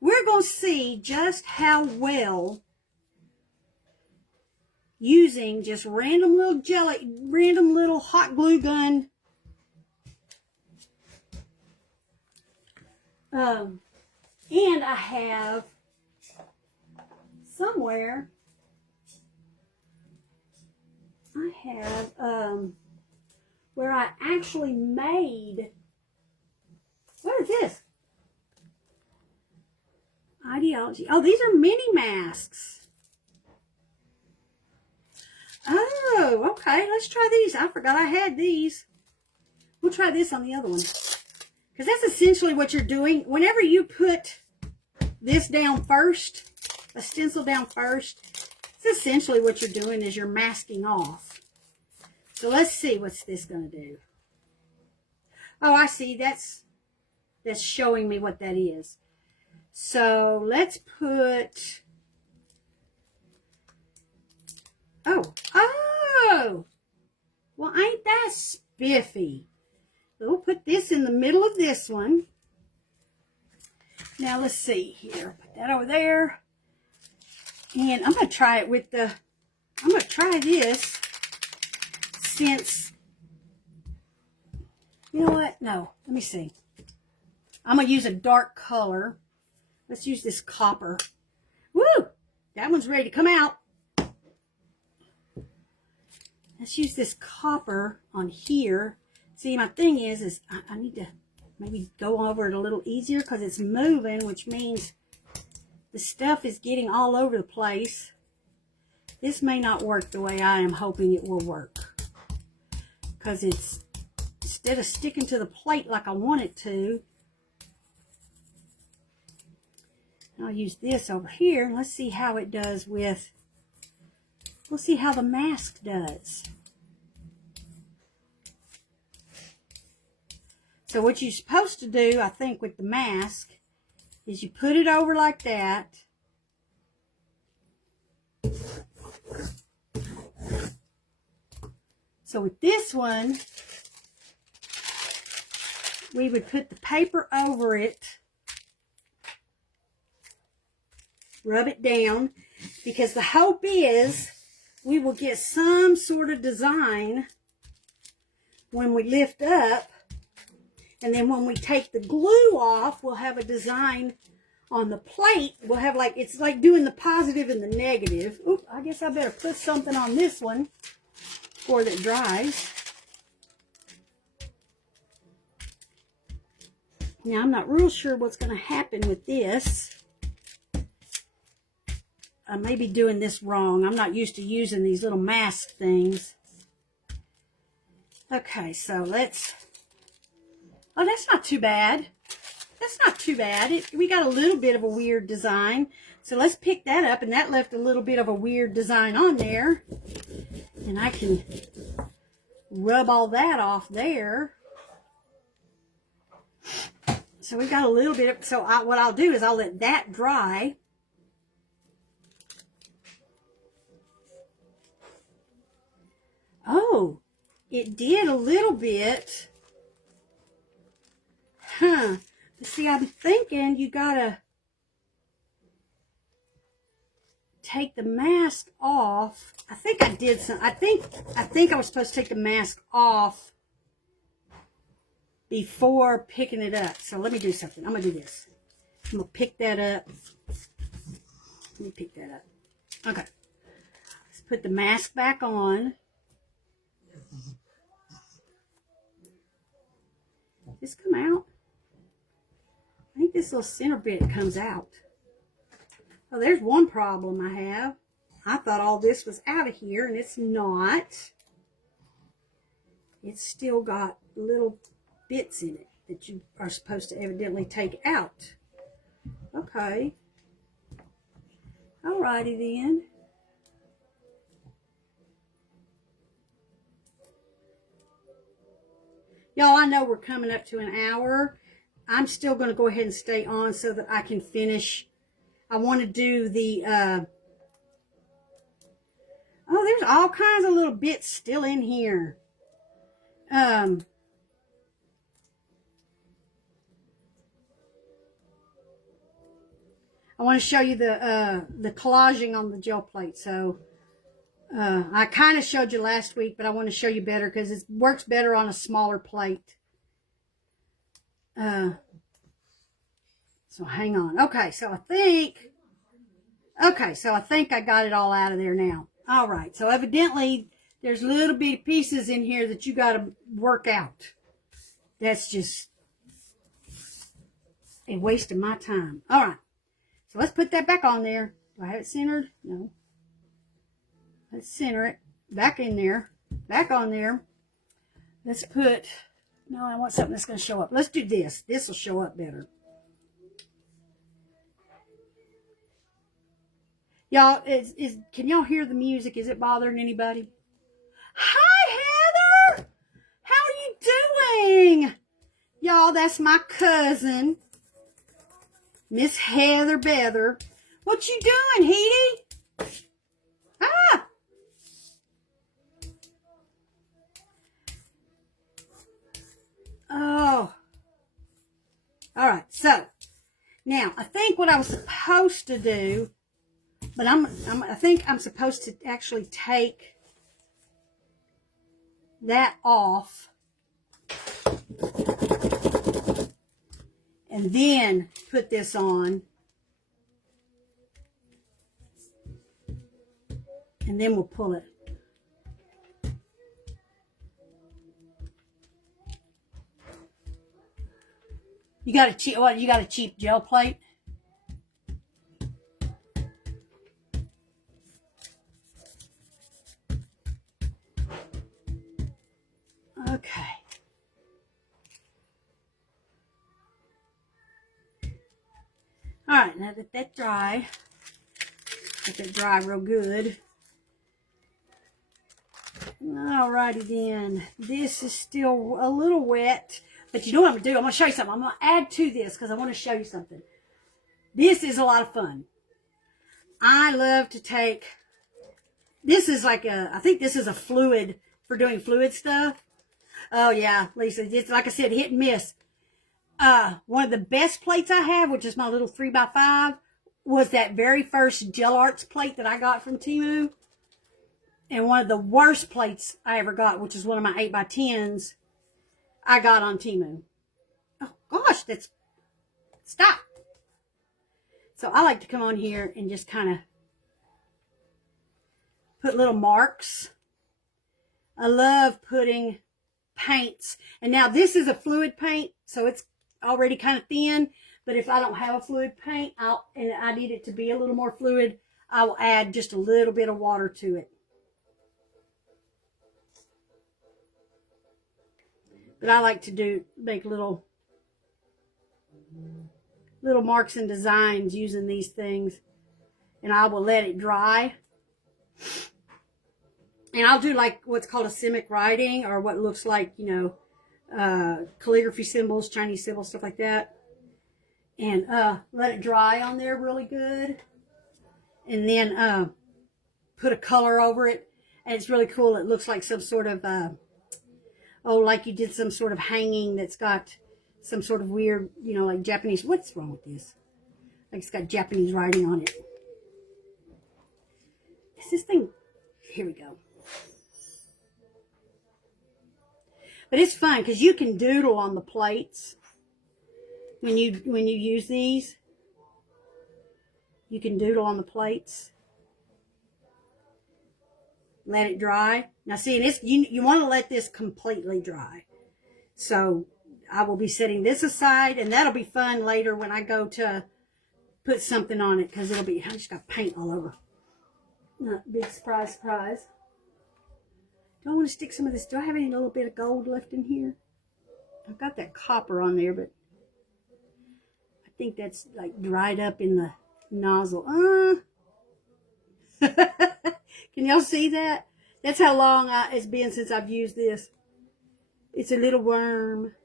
We're going to see just how well using just random little hot glue gun and I have somewhere, where I actually made, what is this? Ideology. Oh, these are mini masks. Oh, okay. Let's try these. I forgot I had these. We'll try this on the other one. Because that's essentially what you're doing. Whenever you put this down first, a stencil down first, it's essentially what you're doing is you're masking off. So let's see what's this going to do. Oh, I see. That's showing me what that is. So let's put, oh, well, ain't that spiffy? So we'll put this in the middle of this one. Now let's see here. Put that over there. And I'm going to try it with the, I'm going to try this since, you know what? No, let me see. I'm going to use a dark color. Let's use this copper. Woo! That one's ready to come out. Let's use this copper on here. See, my thing is I need to maybe go over it a little easier because it's moving, which means the stuff is getting all over the place. This may not work the way I am hoping it will work because it's instead of sticking to the plate like I want it to. I'll use this over here. Let's see how it does with, we'll see how the mask does. So what you're supposed to do, I think, with the mask is you put it over like that. So with this one, we would put the paper over it, rub it down, because the hope is we will get some sort of design when we lift up, and then when we take the glue off, we'll have a design on the plate. We'll have like, it's like doing the positive and the negative. Oop, I guess I better put something on this one before it dries. Now, I'm not real sure what's going to happen with this. I may be doing this wrong. I'm not used to using these little mask things. Okay, so let's... Oh, that's not too bad. That's not too bad. We got a little bit of a weird design. So let's pick that up, and that left a little bit of a weird design on there. And I can rub all that off there. So we got a little bit of, so what I'll do is I'll let that dry. Oh, it did a little bit. Huh. See, I'm thinking you gotta take the mask off. I think I did some, I think I was supposed to take the mask off before picking it up. So let me do something. I'm gonna do this. I'm gonna pick that up. Let me pick that up. Okay. Let's put the mask back on. This come out? I think this little center bit comes out. Oh, there's one problem I have. I thought all this was out of here, and it's not. It's still got little bits in it that you are supposed to evidently take out. Okay. Alrighty then. Y'all, I know we're coming up to an hour. I'm still going to go ahead and stay on so that I can finish. I want to do the, oh, there's all kinds of little bits still in here. I want to show you the collaging on the gel plate. So, I kind of showed you last week, but I want to show you better because it works better on a smaller plate. So hang on. Okay, so I think I got it all out of there now. All right, so evidently there's little bitty pieces in here that you got to work out. That's just a waste of my time. All right, so let's put that back on there. Do I have it centered? No. Let's center it. Back in there. Back on there. Let's put... No, I want something that's going to show up. Let's do this. This will show up better. Y'all, can y'all hear the music? Is it bothering anybody? Hi, Heather! How are you doing? Y'all, that's my cousin, Miss Heather Bether. What you doing, Heedy? Ah! Oh. All right, so now I think what I was supposed to do, but I think I'm supposed to actually take that off and then put this on, and then we'll pull it. You got a cheap, what? You got a cheap gel plate? Okay. let that dry. Let that dry real good. Alrighty then. This is still a little wet. But you know what I'm going to do? I'm going to show you something. I'm going to add to this because I want to show you something. This is a lot of fun. I love to take... This is like I think this is a fluid for doing fluid stuff. Oh yeah, Lisa, it's like I said, hit and miss. One of the best plates I have, which is my little 3x5, was that very first Gel Arts plate that I got from Temu. And one of the worst plates I ever got, which is one of my 8x10s, I got on Temu. Oh gosh, that's... Stop! So I like to come on here and just kind of put little marks. I love putting paints. And now this is a fluid paint, so it's already kind of thin. But if I don't have a fluid paint, and I need it to be a little more fluid, I will add just a little bit of water to it. But I like to make little marks and designs using these things. And I will let it dry. And I'll do like what's called a semic writing, or what looks like, you know, calligraphy symbols, Chinese symbols, stuff like that. And let it dry on there really good. And then put a color over it. And it's really cool. It looks like some sort of, like you did some sort of hanging that's got some sort of weird, you know, like Japanese. What's wrong with this? Like it's got Japanese writing on it. Is this thing? Here we go. But it's fun because you can doodle on the plates when you use these. You can doodle on the plates. Let it dry. Now see, this you want to let this completely dry. So I will be setting this aside, and that'll be fun later when I go to put something on it, because it'll be, I just got paint all over. Not big surprise, surprise. Do I want to stick some of this? Do I have any little bit of gold left in here? I've got that copper on there, but I think that's like dried up in the nozzle. Can y'all see that? That's how long it's been since I've used this. It's a little worm.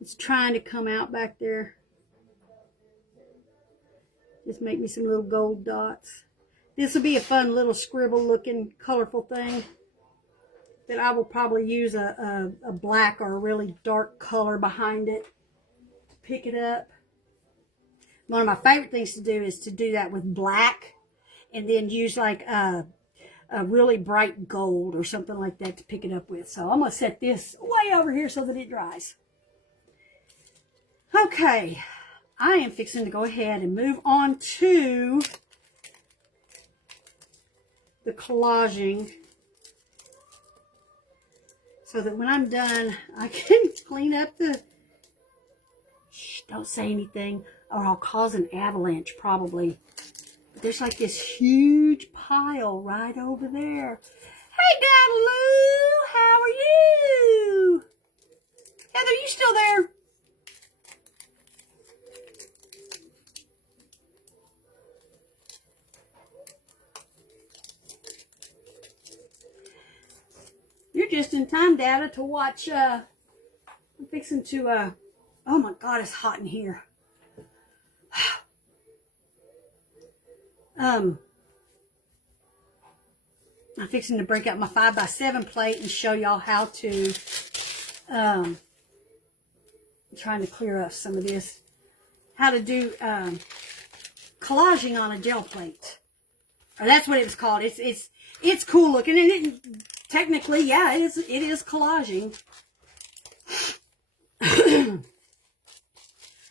It's trying to come out back there. Just make me some little gold dots. This will be a fun little scribble looking colorful thing that I will probably use a black or a really dark color behind it to pick it up. One of my favorite things to do is to do that with black, and then use like a really bright gold or something like that to pick it up with. So I'm going to set this way over here so that it dries. Okay, I am fixing to go ahead and move on to the collaging, so that when I'm done, I can clean up the... Shh, don't say anything, or I'll cause an avalanche probably. But there's like this huge pile right over there. Hey, Dadaloo, how are you? Heather, you still there? You're just in time, Dada, to watch, I'm fixing to, oh my God, it's hot in here. I'm fixing to break out my 5x7 plate and show y'all how to, I'm trying to clear up some of this, how to do, collaging on a gel plate. Or that's what it was called. It's cool looking, and technically, yeah, it is collaging.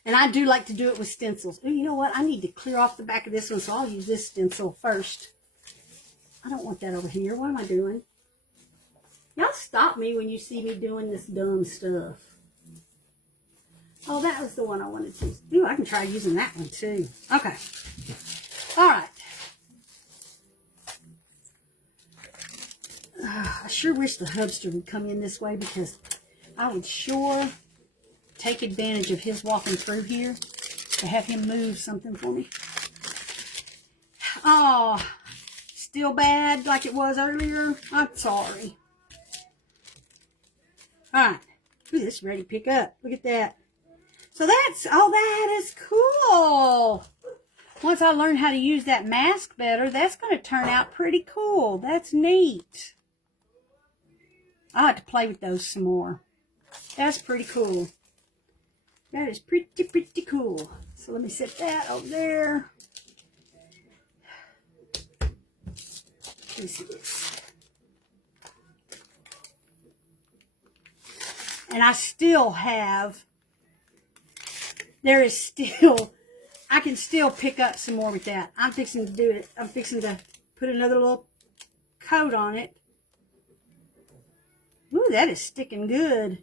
And I do like to do it with stencils. Ooh, you know what? I need to clear off the back of this one, so I'll use this stencil first. I don't want that over here. What am I doing? Y'all stop me when you see me doing this dumb stuff. Oh, that was the one I wanted to. Ooh, I can try using that one too. Okay. All right. I sure wish the hubster would come in this way, because I would sure take advantage of his walking through here to have him move something for me. Oh, still bad like it was earlier? I'm sorry. All right. Ooh, this is ready to pick up. Look at that. So that's, oh, that is cool. Once I learn how to use that mask better, that's going to turn out pretty cool. That's neat. I'll have to play with those some more. That's pretty cool. That is pretty cool. So let me set that over there. Let me see this. And I still have, there is still, I can still pick up some more with that. I'm fixing to do it. I'm fixing to put another little coat on it. Ooh, that is sticking good.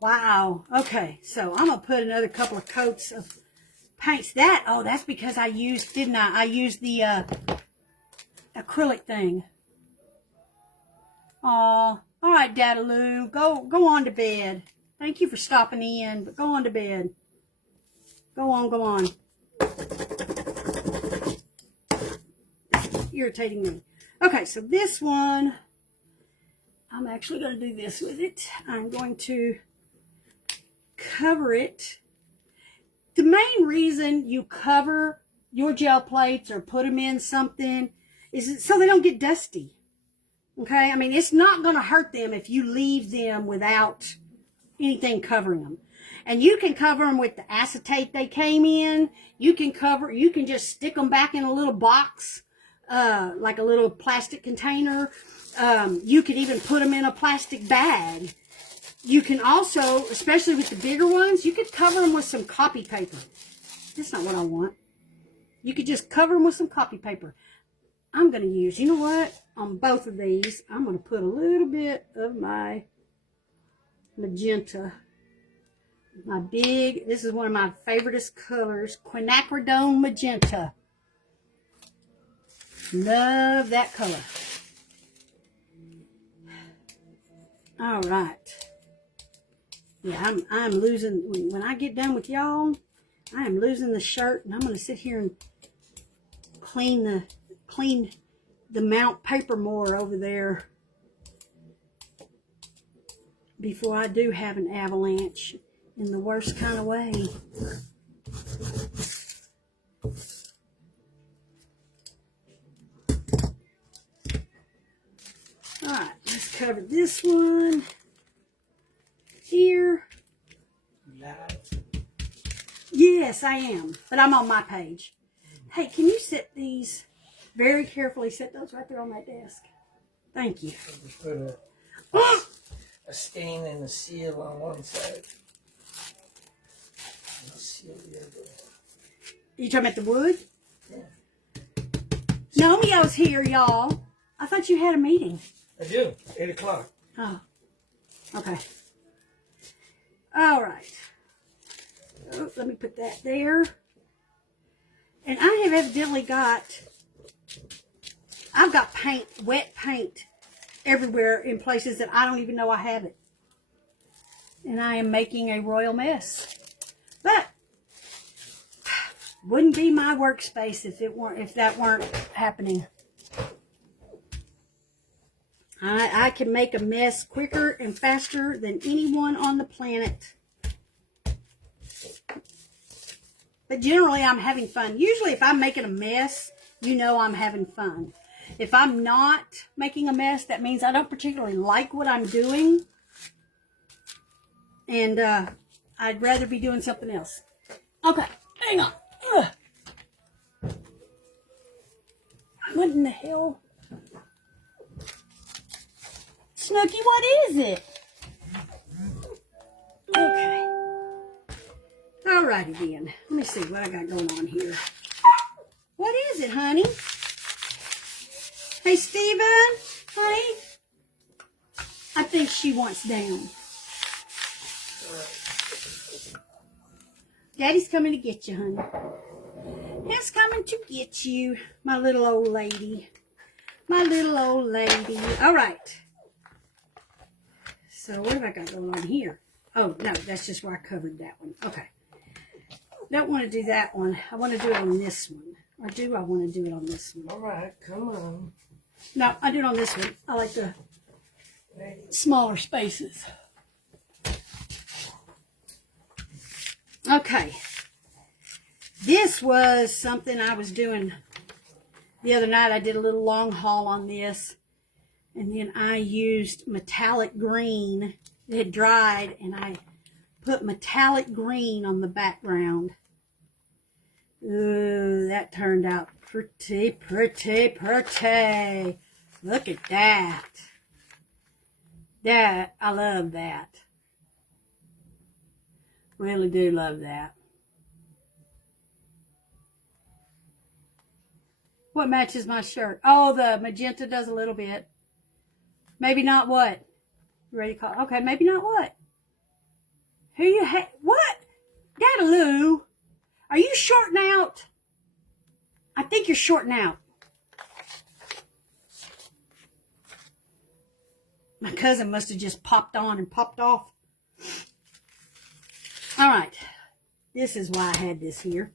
Wow. Okay, so I'm going to put another couple of coats of paints. That, oh, that's because I used, didn't I? I used the acrylic thing. Aw. All right, Dadaloo, go on to bed. Thank you for stopping in, but go on to bed. Go on. Irritating me. Okay, so this one, I'm actually going to do this with it. I'm going to cover it. The main reason you cover your gel plates or put them in something is so they don't get dusty. Okay? I mean, it's not going to hurt them if you leave them without anything covering them. And you can cover them with the acetate they came in. You can just stick them back in a little box, like a little plastic container. You could even put them in a plastic bag. You can also, especially with the bigger ones, you could cover them with some copy paper. That's not what I want. You could just cover them with some copy paper. I'm going to use, you know what? On both of these, I'm going to put a little bit of my magenta. This is one of my favoriteest colors, quinacridone magenta. Love that color. All right. Yeah, I'm losing, when I get done with y'all, I am losing the shirt, and I'm going to sit here and clean the Mount paper more over there before I do have an avalanche in the worst kind of way. All right, let's cover this one here. Yes, I am, but I'm on my page. Hey, can you set these very carefully? Set those right there on that desk. Thank you. Put a stain and a seal on one side. And a seal the other. You talking about the wood? Yeah. Nomio's here, y'all. I thought you had a meeting. I do. 8 o'clock. Oh, okay. All right. Oh, let me put that there. And I have evidently I've got paint, wet paint, everywhere in places that I don't even know I have it. And I am making a royal mess. But wouldn't be my workspace if that weren't happening. I can make a mess quicker and faster than anyone on the planet. But generally, I'm having fun. Usually, if I'm making a mess, you know I'm having fun. If I'm not making a mess, that means I don't particularly like what I'm doing. And I'd rather be doing something else. Okay, hang on. Ugh. What in the hell? Snooky, what is it? Okay. Alrighty then. Let me see what I got going on here. What is it, honey? Hey, Steven, honey? I think she wants down. Daddy's coming to get you, honey. He's coming to get you, my little old lady. My little old lady. All right. So what have I got going on here? Oh, no, that's just where I covered that one. Okay. Don't want to do that one. I want to do it on this one. Or do I want to do it on this one? All right, come on. No, I do it on this one. I like the smaller spaces. Okay. This was something I was doing the other night. I did a little long haul on this. And then I used metallic green. It had dried, and I put metallic green on the background. Ooh, that turned out pretty, pretty, pretty. Look at that. I love that. Really do love that. What matches my shirt? Oh, the magenta does a little bit. Maybe not what? You ready to call? Okay, maybe not what? Who you what? Dadaloo, are you shorting out? I think you're shorting out. My cousin must have just popped on and popped off. All right. This is why I had this here.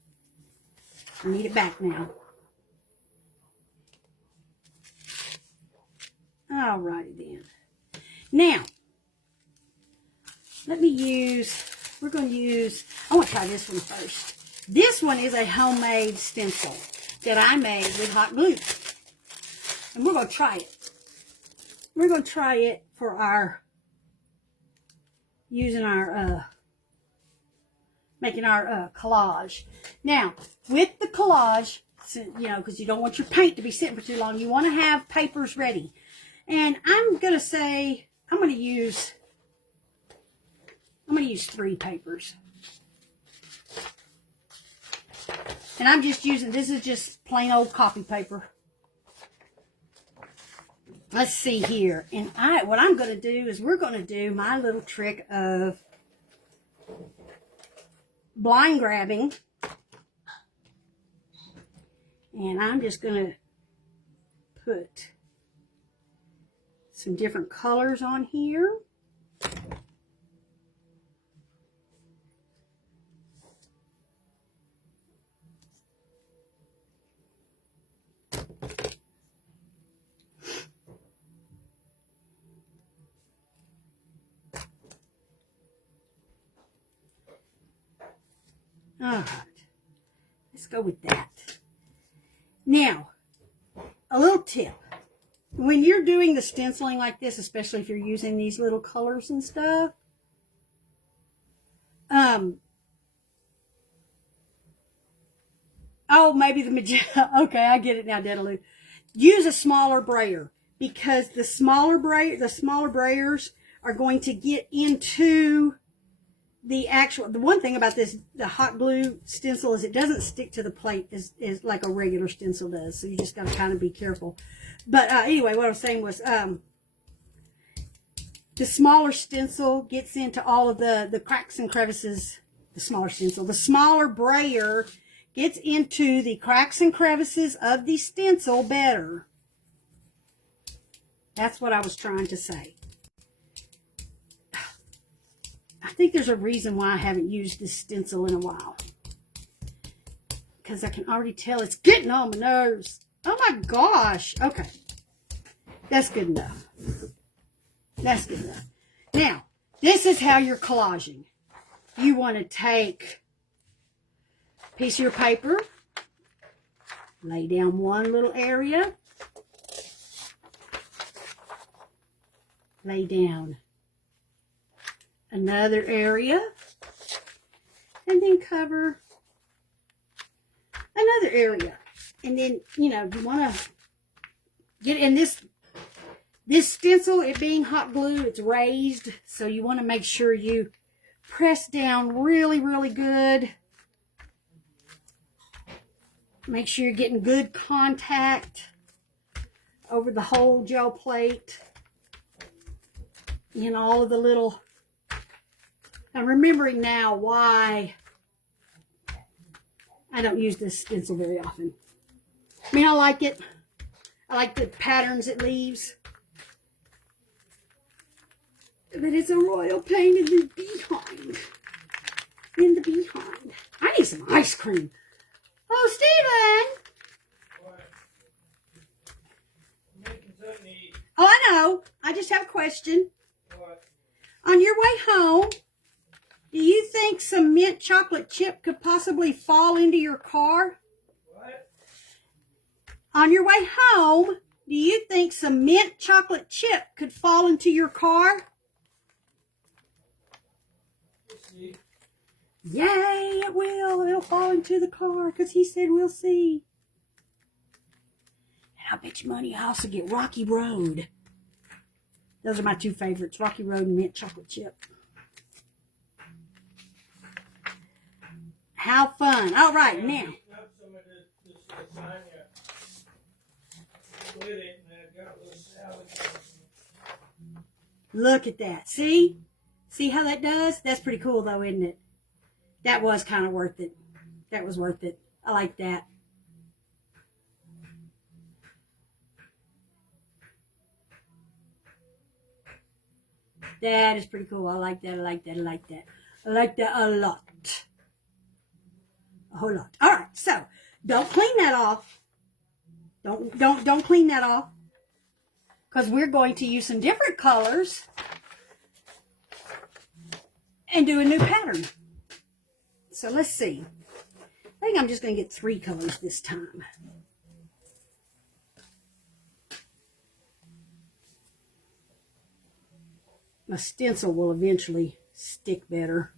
I need it back now. All righty then. Now, we're going to use, I want to try this one first. This one is a homemade stencil that I made with hot glue. And we're going to try it. We're going to try it for making our collage. Now, with the collage, because you don't want your paint to be sitting for too long, you want to have papers ready. And I'm going to use 3 papers. And I'm just using, this is just plain old copy paper. Let's see here. And what I'm going to do is we're going to do my little trick of blind grabbing. And I'm just going to put some different colors on here. All right, let's go with that. Now, a little tip. When you're doing the stenciling like this, especially if you're using these little colors and stuff, oh, maybe the magenta. Okay, I get it now, Dedaloo. Use a smaller brayer, because the smaller brayers are going to get into the one thing about this, the hot glue stencil, is it doesn't stick to the plate as like a regular stencil does. So you just got to kind of be careful. But anyway, what I was saying was the smaller stencil gets into all of the cracks and crevices. The smaller brayer gets into the cracks and crevices of the stencil better. That's what I was trying to say. I think there's a reason why I haven't used this stencil in a while. Because I can already tell it's getting on my nerves. Oh my gosh. Okay. That's good enough. That's good enough. Now, this is how you're collaging. You want to take a piece of your paper, lay down one little area, lay down another area, and then cover another area. And then, you want to get in this stencil, it being hot glue, it's raised, so you want to make sure you press down really, really good. Make sure you're getting good contact over the whole gel plate. In all of the little... I'm remembering now why I don't use this stencil very often. I mean, I like it. I like the patterns it leaves. But it's a royal pain in the behind. In the behind. I need some ice cream. Oh, Steven! Oh, I know. I just have a question. What? On your way home, do you think some mint chocolate chip could possibly fall into your car? What? On your way home, do you think some mint chocolate chip could fall into your car? We'll see. Yay, it will. It'll fall into the car because he said we'll see. And I bet you money I also get Rocky Road. Those are my two favorites, Rocky Road and mint chocolate chip. How fun. All right, now. Up some of this lasagna with it, and I've got a little salad. Look at that. See? See how that does? That's pretty cool, though, isn't it? That was kind of worth it. That was worth it. I like that. That is pretty cool. I like that. I like that. I like that. I like that a lot. A whole lot. All right. So don't clean that off. Don't clean that off. Because we're going to use some different colors and do a new pattern. So let's see. I think I'm just going to get 3 colors this time. My stencil will eventually stick better.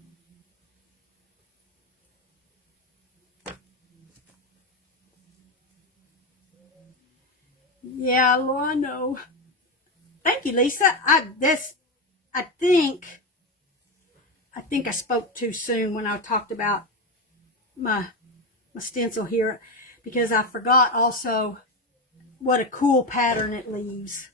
Yeah, Laura, I know. Thank you, Lisa. I think I spoke too soon when I talked about my stencil here, because I forgot also what a cool pattern it leaves.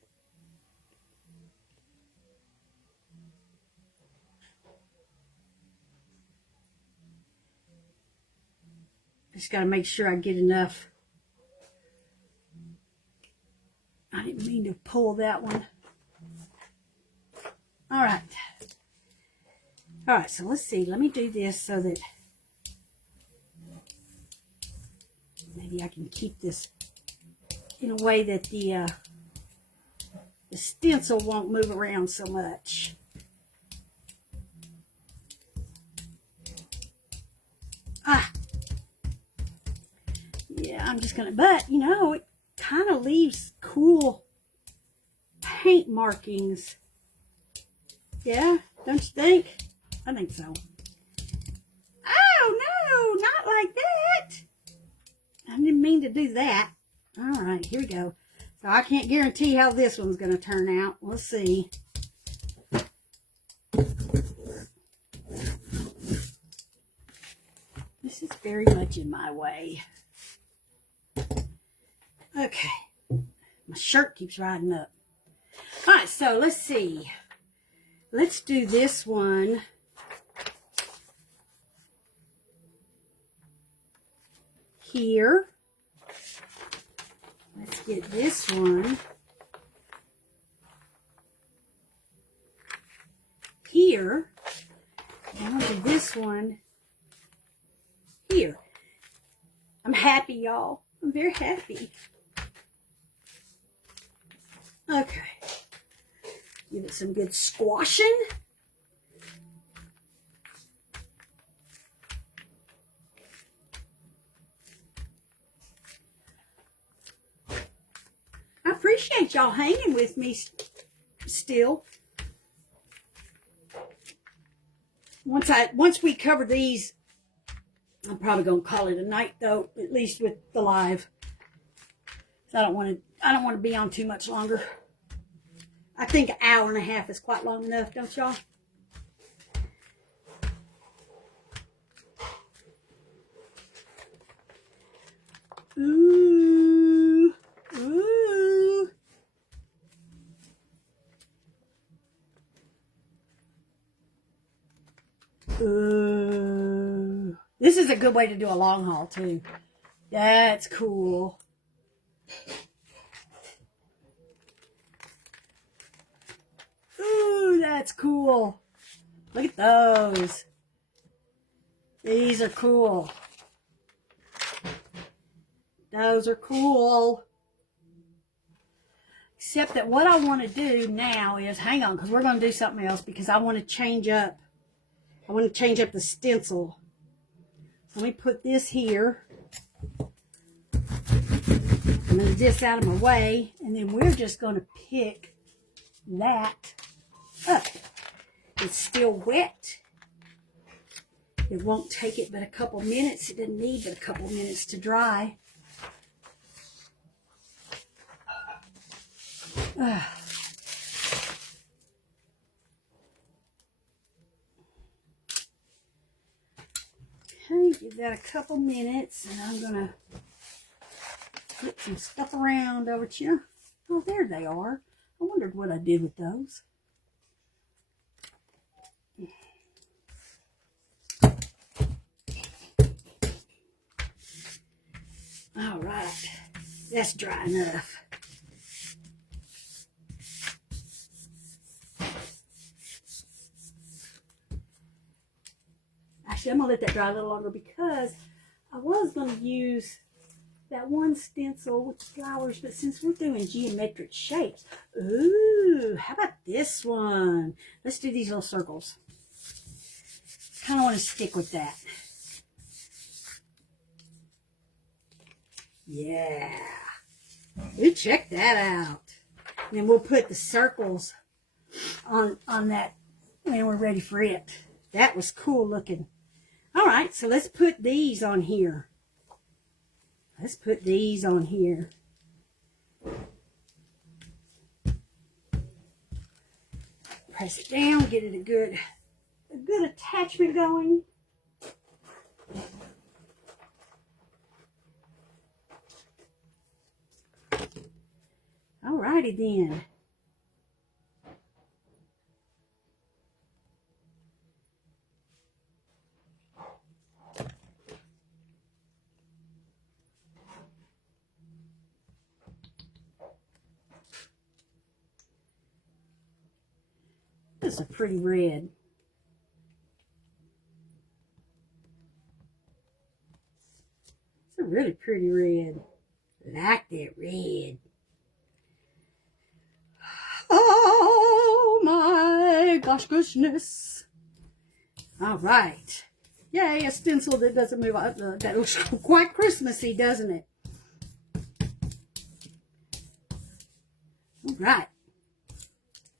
Just got to make sure I get enough. I didn't mean to pull that one. All right. All right, so let's see. Let me do this so that maybe I can keep this in a way that the stencil won't move around so much. Yeah, I'm just going to, but, you know, it kind of leaves cool paint markings. Yeah, don't you think? I think so. Oh, no, not like that. I didn't mean to do that. All right, here we go. So I can't guarantee how this one's going to turn out. We'll see. This is very much in my way. Okay. My shirt keeps riding up. All right, so let's see. Let's do this one. Here. Let's get this one here. And I'll do this one here. I'm happy, y'all. I'm very happy. Okay. Give it some good squashing. I appreciate y'all hanging with me still. Once we cover these, I'm probably gonna call it a night though, at least with the live. So I don't want to be on too much longer. I think an hour and a half is quite long enough, don't y'all? Ooh, ooh. Ooh. This is a good way to do a long haul too. That's cool. Ooh. Ooh, that's cool. Look at those. These are cool. Those are cool. Except that what I want to do now is, hang on, because we're going to do something else, because I want to change up. I want to change up the stencil. Let me put this here. I'm going to this out of my way, and then we're just going to pick that up. It's still wet. It won't take it but a couple minutes. It doesn't need but a couple minutes to dry. Okay, give that a couple minutes, and I'm gonna put some stuff around over here. Oh, there they are. I wondered what I did with those. All right, that's dry enough. Actually, I'm going to let that dry a little longer because I was going to use that one stencil with flowers, but since we're doing geometric shapes, ooh, how about this one? Let's do these little circles. Kind of want to stick with that. Yeah. Ooh, check that out. And then we'll put the circles on that when we're ready for it. That was cool looking. All right, so let's put these on here. Let's put these on here. Press it down, get it a good attachment going. All righty then. This is a pretty red. It's a really pretty red. Like that red. Oh my goodness. All right. Yay, a stencil that doesn't move. That looks quite Christmassy, doesn't it? All right.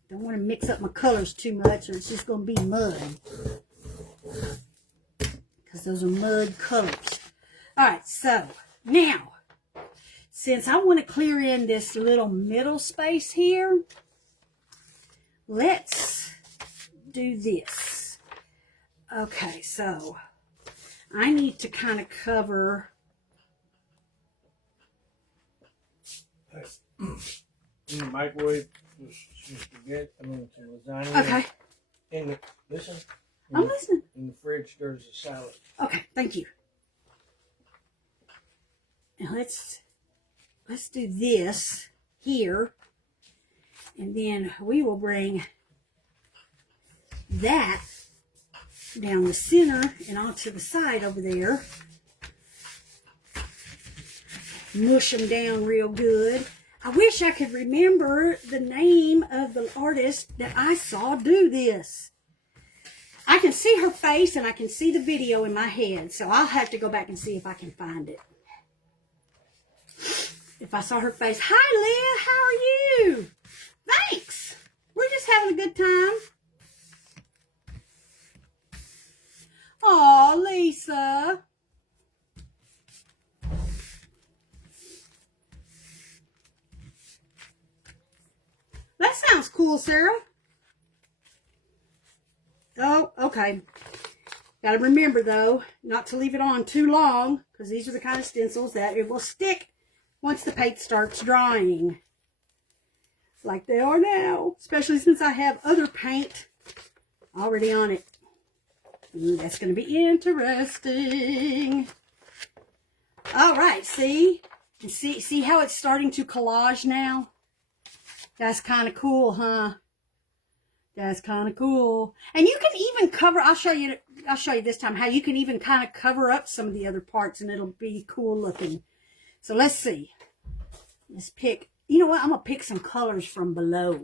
Don't want to mix up my colors too much or it's just going to be mud. Because those are mud colors. Alright, so now, since I want to clear in this little middle space here, let's do this. Okay, so I need to kind of cover... In the microwave, just forget, to lasagna. Okay. Listen. I'm listening. In the fridge, there's a salad. Okay, thank you. Now let's do this here, and then we will bring that down the center and onto the side over there. Mush them down real good. I wish I could remember the name of the artist that I saw do this. I can see her face and I can see the video in my head, so I'll have to go back and see if I can find it. If I saw her face. Hi, Leah, how are you? Thanks. We're just having a good time. Aw, Lisa. That sounds cool, Sarah. Oh, okay. Got to remember, though, not to leave it on too long, because these are the kind of stencils that it will stick once the paint starts drying. Like they are now, especially since I have other paint already on it. Ooh, that's going to be interesting. All right, see? And see how it's starting to collage now? That's kind of cool, huh? That's kind of cool. And you can even cover, I'll show you this time how you can even kind of cover up some of the other parts and it'll be cool looking. So let's see. Let's pick, you know what? I'm going to pick some colors from below.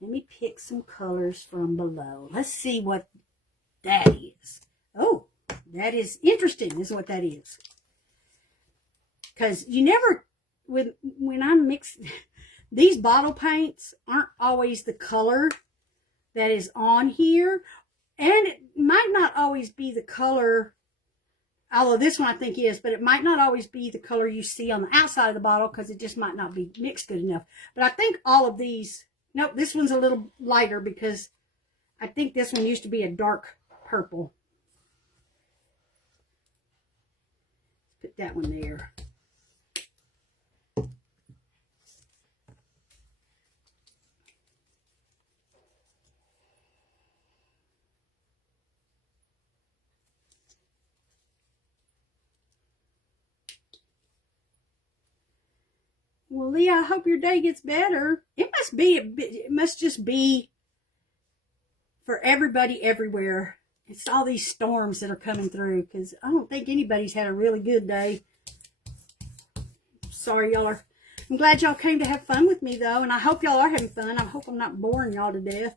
Let me pick some colors from below. Let's see what that is. Oh, that is interesting, is what that is. Because you never, when I mix, these bottle paints aren't always the color that is on here. And it might not always be the color, although this one I think is, but it might not always be the color you see on the outside of the bottle because it just might not be mixed good enough. But I think all of these, nope, this one's a little lighter because I think this one used to be a dark purple. Put that one there. Well, Leah, I hope your day gets better. It must just be for everybody everywhere. It's all these storms that are coming through because I don't think anybody's had a really good day. Sorry, y'all are. I'm glad y'all came to have fun with me, though, and I hope y'all are having fun. I hope I'm not boring y'all to death.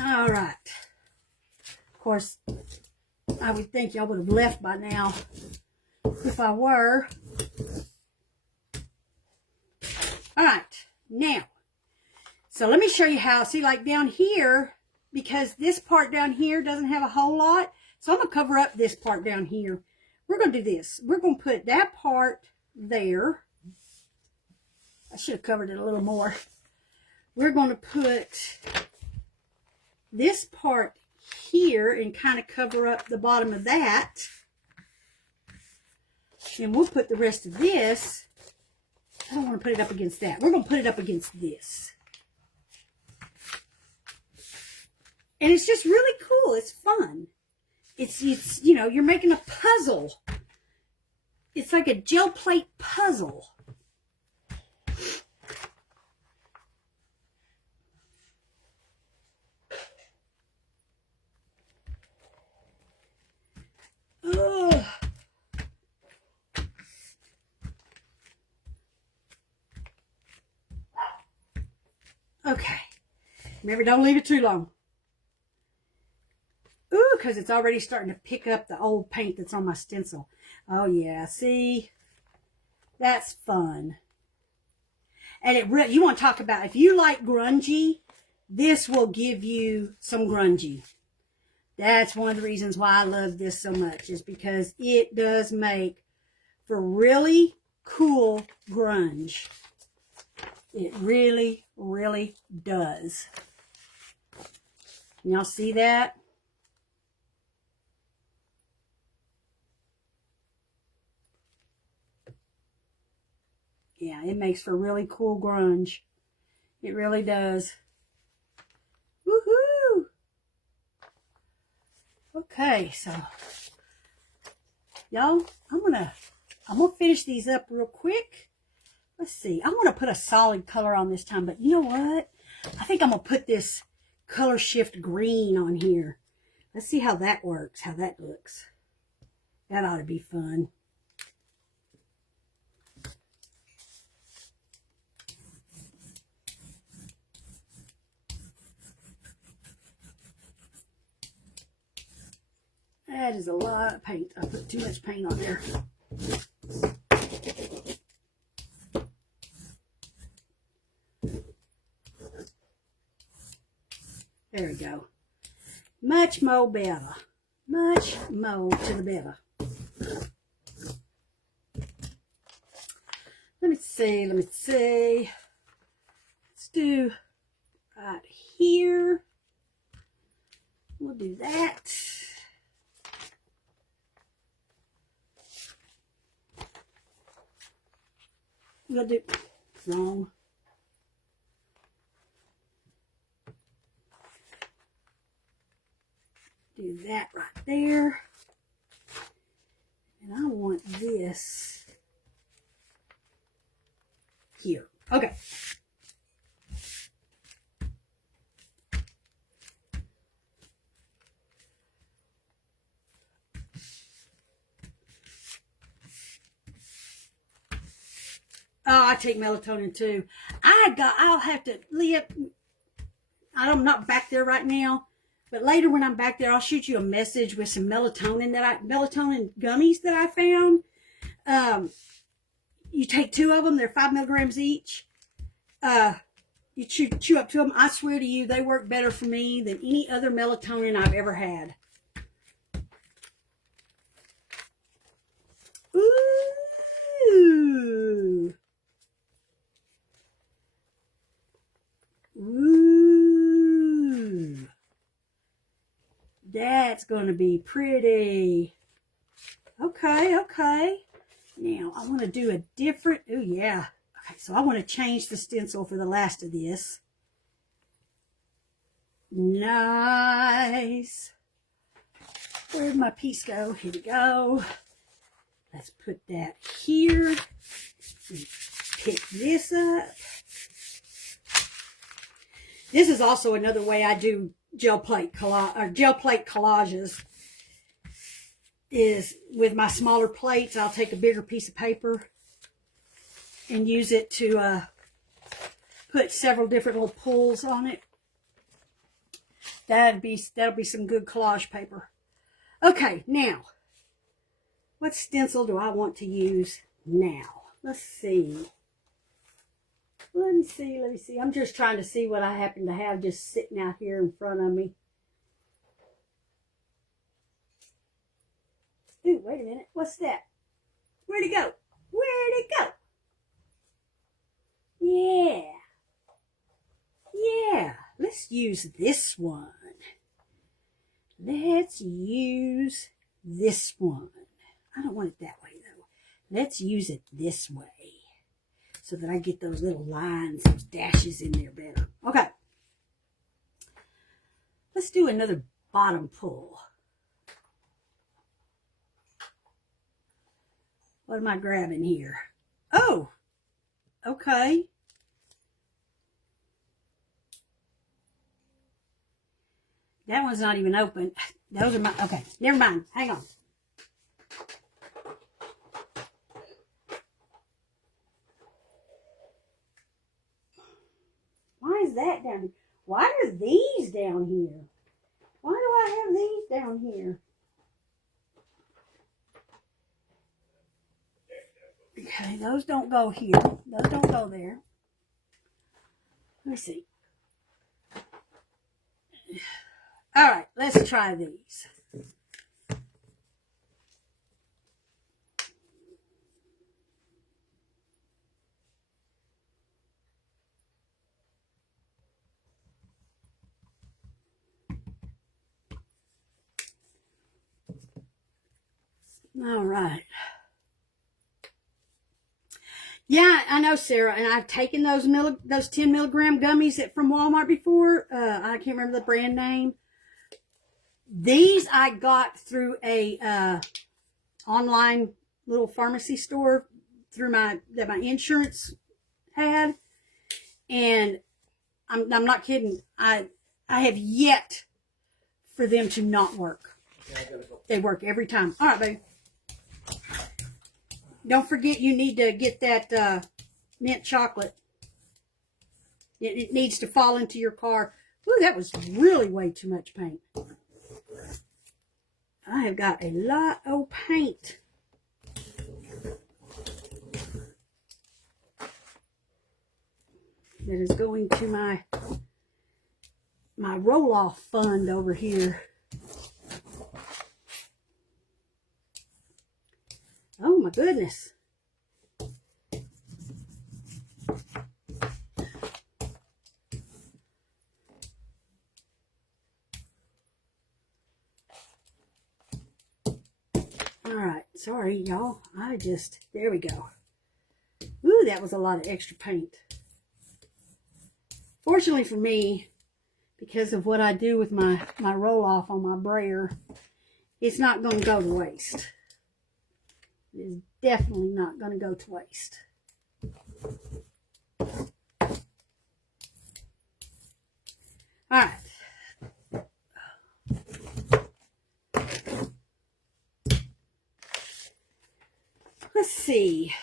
All right. Of course, I would think y'all would have left by now if I were. All right, now, so let me show you how, see, like down here, because this part down here doesn't have a whole lot, so I'm going to cover up this part down here. We're going to do this. We're going to put that part there. I should have covered it a little more. We're going to put this part here and kind of cover up the bottom of that. And we'll put the rest of this. I don't want to put it up against that. We're going to put it up against this. And it's just really cool. It's fun. It's you know, you're making a puzzle. It's like a gel plate puzzle. Ugh. Okay. Remember, don't leave it too long. Ooh, because it's already starting to pick up the old paint that's on my stencil. Oh, yeah. See? That's fun. And you want to talk about, if you like grungy, this will give you some grungy. That's one of the reasons why I love this so much, is because it does make for really cool grunge. It really, really does. Y'all see that? Yeah, it makes for really cool grunge. It really does. Woohoo! Okay, so y'all, I'm gonna finish these up real quick. Let's see. I want to put a solid color on this time, but you know what? I think I'm gonna put this color shift green on here. Let's see how that works, how that looks. That ought to be fun. That is a lot of paint. I put too much paint on there. There we go. Much more better. Much more to the better. Let me see. Let's do right here. We'll do that. We'll do wrong. Do that right there. And I want this here. Okay. I take melatonin too. I'll have to, Leah, I'm not back there right now, but later when I'm back there, I'll shoot you a message with some melatonin gummies that I found. You take 2 of them, they're 5 milligrams each. You chew up 2 of them. I swear to you, they work better for me than any other melatonin I've ever had. Ooh. Ooh. That's going to be pretty. Okay, okay. Now, I want to do a different, oh yeah. Okay, so I want to change the stencil for the last of this. Nice. Where'd my piece go? Here we go. Let's put that here. Pick this up. This is also another way I do gel plate collages. Is with my smaller plates, I'll take a bigger piece of paper and use it to put several different little pulls on it. That'll be some good collage paper. Okay, now, what stencil do I want to use now? Let's see. Let me see. I'm just trying to see what I happen to have just sitting out here in front of me. Ooh, wait a minute. What's that? Where'd it go? Where'd it go? Yeah. Yeah. Let's use this one. Let's use this one. I don't want it that way, though. Let's use it this way so that I get those little lines, those dashes in there better. Okay. Let's do another bottom pull. What am I grabbing here? Oh, okay. That one's not even open. Those are my, okay, never mind. Hang on. Why is that down here? Why are these down here? Why do I have these down here? Okay, those don't go here. Those don't go there. Let me see. All right, let's try these. All right. Yeah, I know, Sarah, and I've taken those 10 milligram gummies from Walmart before. I can't remember the brand name. These I got through a online little pharmacy store through that my insurance had, and I'm not kidding. I have yet for them to not work. Yeah, I gotta go. They work every time. All right, baby. Don't forget you need to get that mint chocolate. It needs to fall into your car. Ooh, that was really way too much paint. I have got a lot of paint. That is going to my roll-off fund over here. Oh my goodness. All right, sorry y'all. There we go. Ooh, that was a lot of extra paint. Fortunately for me, because of what I do with my roll-off on my brayer, it's not going to go to waste. It is definitely not going to go to waste. All right. Let's see.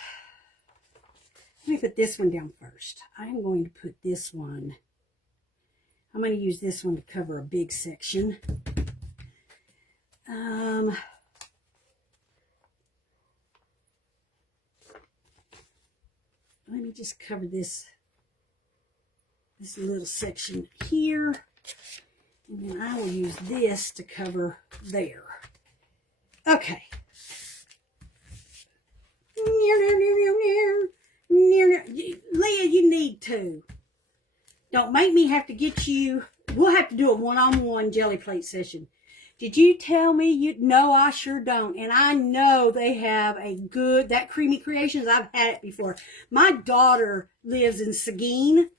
me put this one down first. I'm going to put this one. I'm going to use this one to cover a big section. Let me just cover this little section here. And then I will use this to cover there. Okay. Leah, you need to. Don't make me have to get you. We'll have to do a one-on-one jelly plate session. Did you tell me you? No, I sure don't. And I know they have a good, that Creamy Creations, I've had it before. My daughter lives in Seguin.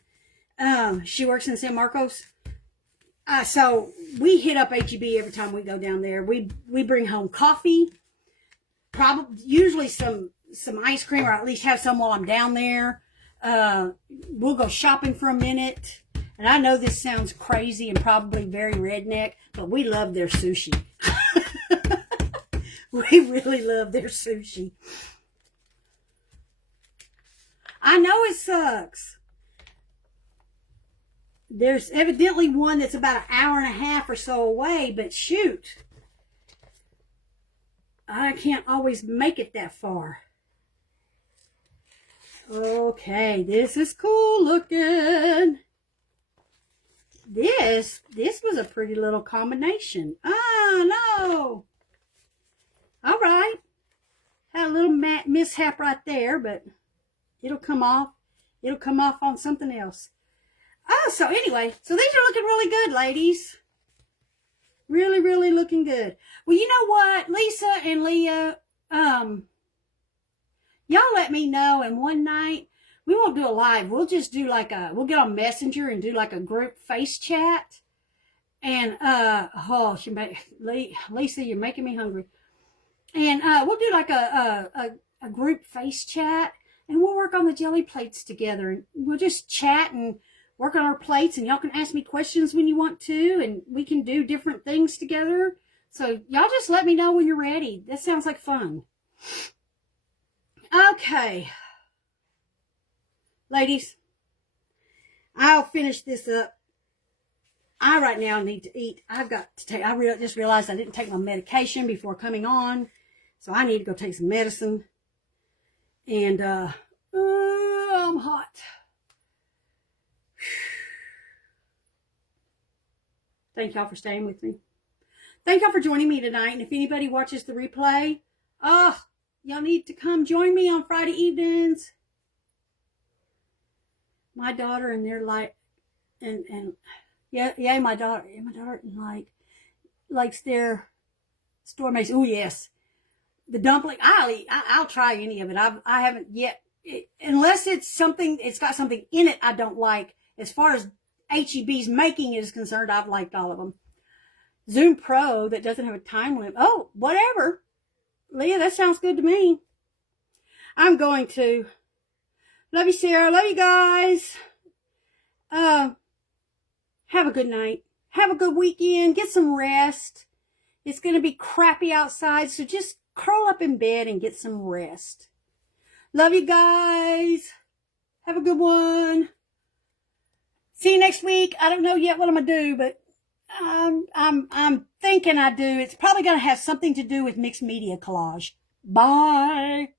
She works in San Marcos. So we hit up H-E-B every time we go down there. We bring home coffee, usually some ice cream, or at least have some while I'm down there. We'll go shopping for a minute. And I know this sounds crazy and probably very redneck, but we love their sushi. We really love their sushi. I know it sucks. There's evidently one that's about an hour and a half or so away, but shoot, I can't always make it that far. Okay, this is cool looking. This was a pretty little combination. Oh, no. All right. Had a little mishap right there, but it'll come off. It'll come off on something else. Oh, so anyway, so these are looking really good, ladies. Really, really looking good. Well, you know what, Lisa and Leah, y'all let me know, and one night, we won't do a live. We'll just do like we'll get on Messenger and do like a group face chat. And, Lisa, you're making me hungry. And we'll do like a group face chat, and we'll work on the jelly plates together. And we'll just chat and work on our plates, and y'all can ask me questions when you want to, and we can do different things together. So y'all just let me know when you're ready. That sounds like fun. Okay. Ladies, I'll finish this up. I right now need to eat. I've got to take, just realized I didn't take my medication before coming on. So I need to go take some medicine. And, I'm hot. Thank y'all for staying with me. Thank y'all for joining me tonight. And if anybody watches the replay, y'all need to come join me on Friday evenings. My daughter and their like, and my daughter likes their store mates. Oh yes, the dumpling. I'll try any of it. I haven't yet, unless it's got something in it I don't like. As far as H-E-B's making is concerned, I've liked all of them. Zoom Pro that doesn't have a time limit. Oh, whatever, Leah, that sounds good to me. I'm going to. Love you, Sarah. Love you guys. Have a good night. Have a good weekend. Get some rest. It's going to be crappy outside, so just curl up in bed and get some rest. Love you guys. Have a good one. See you next week. I don't know yet what I'm going to do, but I'm thinking I do. It's probably going to have something to do with mixed media collage. Bye.